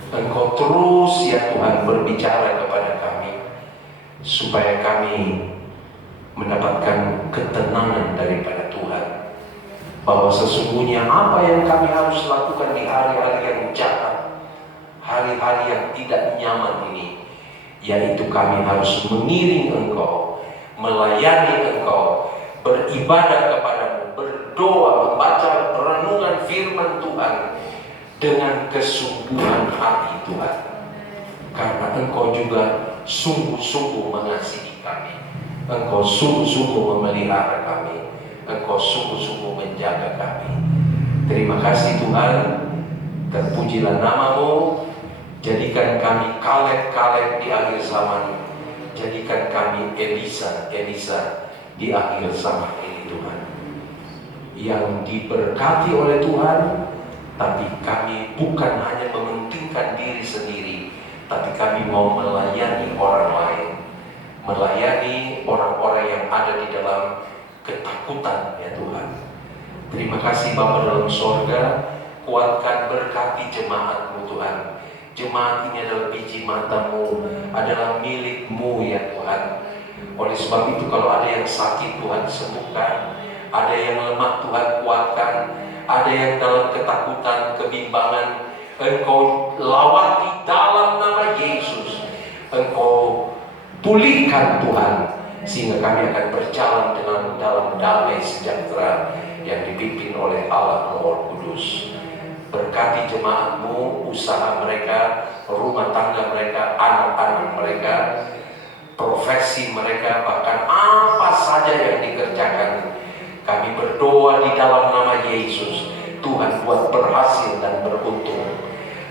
Engkau terus ya Tuhan berbicara kepada kami, supaya kami mendapatkan ketenangan daripada Tuhan, bahwa sesungguhnya apa yang kami harus lakukan di hari-hari yang jahat, hari-hari yang tidak nyaman ini, yaitu kami harus mengiring Engkau, melayani Engkau, beribadah kepadamu, berdoa, membaca renungan firman Tuhan dengan kesungguhan hati Tuhan, karena Engkau juga sungguh-sungguh mengasihi kami, Engkau sungguh-sungguh memelihara kami, Engkau sungguh-sungguh menjaga kami. Terima kasih Tuhan, terpujilah nama-Mu. Jadikan kami Kaleb-Kaleb di akhir zaman, jadikan kami Elisa di akhir zaman ini Tuhan, yang diberkati oleh Tuhan. Tapi kami bukan hanya mementingkan diri sendiri, tapi kami mau melayani orang lain, melayani orang-orang yang ada di dalam ketakutan ya Tuhan. Terima kasih Bapa dalam sorga, kuatkan berkati jemaat-Mu Tuhan. Jemaat ini adalah biji mata-Mu, adalah milik-Mu ya Tuhan. Oleh sebab itu kalau ada yang sakit Tuhan sembuhkan, ada yang lemah Tuhan kuatkan, ada yang dalam ketakutan, kebimbangan, Engkau lawati dalam nama Yesus. Engkau pulihkan Tuhan, sehingga kami akan berjalan dalam damai sejahtera yang dipimpin oleh Allah Roh Kudus. Berkati jemaat-Mu, usaha mereka, rumah tangga mereka, anak-anak mereka, profesi mereka, bahkan apa saja yang dikerjakan. Kami berdoa di dalam nama Yesus, Tuhan buat berhasil dan beruntung,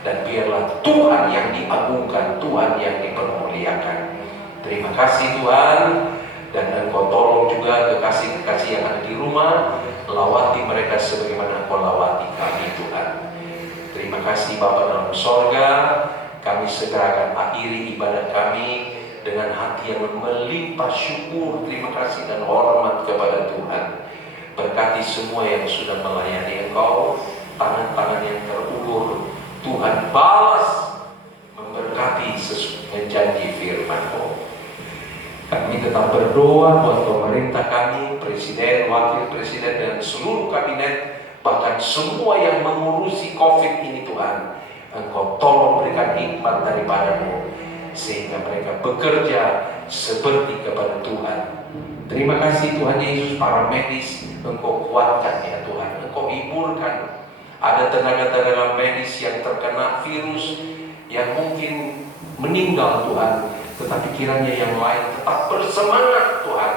dan biarlah Tuhan yang diagungkan, Tuhan yang dipermuliakan. Terima kasih Tuhan, dan Engkau tolong juga kekasih-kekasih yang ada di rumah, lawati mereka sebagaimana Engkau lawati kami Tuhan. Terima kasih Bapa dalam sorga, kami segera akan akhiri ibadah kami dengan hati yang melimpah syukur, terima kasih dan hormat kepada Tuhan. Berkati semua yang sudah melayani Engkau, tangan-tangan yang terulur, Tuhan balas memberkati sesuai janji firman-Mu. Kami tetap berdoa buat pemerintah kami, presiden, wakil presiden, dan seluruh kabinet, bahkan semua yang mengurusi COVID ini Tuhan. Engkau tolong berikan hikmat daripada-Mu, sehingga mereka bekerja seperti kepada Tuhan. Terima kasih Tuhan Yesus, para medis Engkau kuatkan ya Tuhan, Engkau hiburkan. Ada tenaga-tenaga medis yang terkena virus, yang mungkin meninggal Tuhan, tetapi kiranya yang lain tetap bersemangat Tuhan,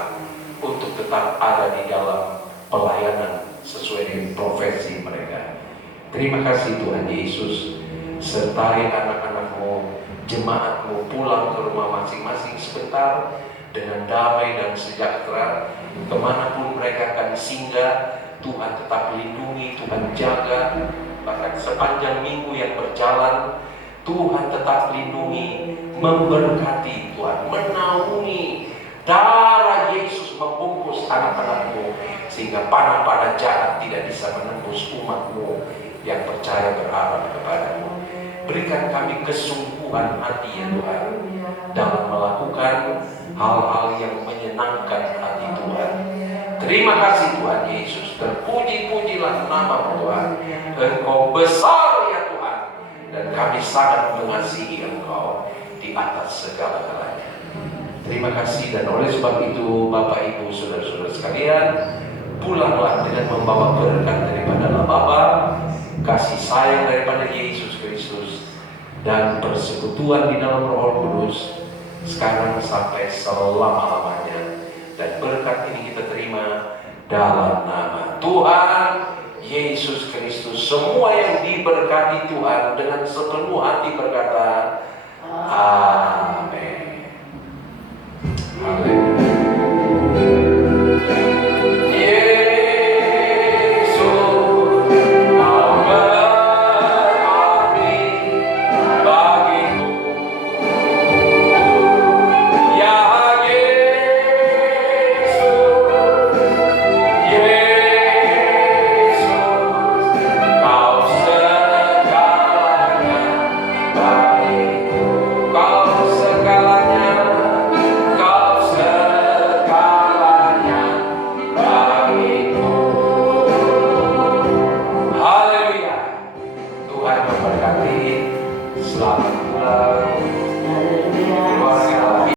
untuk tetap ada di dalam pelayanan sesuai dengan profesi mereka. Terima kasih Tuhan Yesus, sertai anak-anak-Mu, jemaat-Mu pulang ke rumah masing-masing sebentar dengan damai dan sejahtera. Kemanapun mereka akan singgah, Tuhan tetap lindungi, Tuhan jaga. Bahkan sepanjang minggu yang berjalan, Tuhan tetap lindungi, memberkati Tuhan, menaungi. Darah Yesus membungkus anak-anak-Mu, sehingga panah-panah jahat tidak bisa menembus umat-Mu yang percaya berharap kepada-Mu. Berikan kami kesungguhan hati ya Tuhan, dalam melakukan hal-hal yang menyenangkan hati Tuhan. Terima kasih Tuhan Yesus, terpuji-pujilah nama Tuhan. Engkau besar ya Tuhan, dan kami sangat mengasihi Engkau di atas segala-galanya. Terima kasih, dan oleh sebab itu Bapak Ibu Saudara-saudara sekalian, pulanglah dengan membawa berkat daripada Allah Bapa, kasih sayang daripada Yesus Kristus, dan persekutuan di dalam Roh Kudus sekarang sampai selama-lamanya. Dan berkat ini kita terima dalam nama Tuhan Yesus Kristus. Semua yang diberkati Tuhan dengan sepenuh hati berkata, Amin.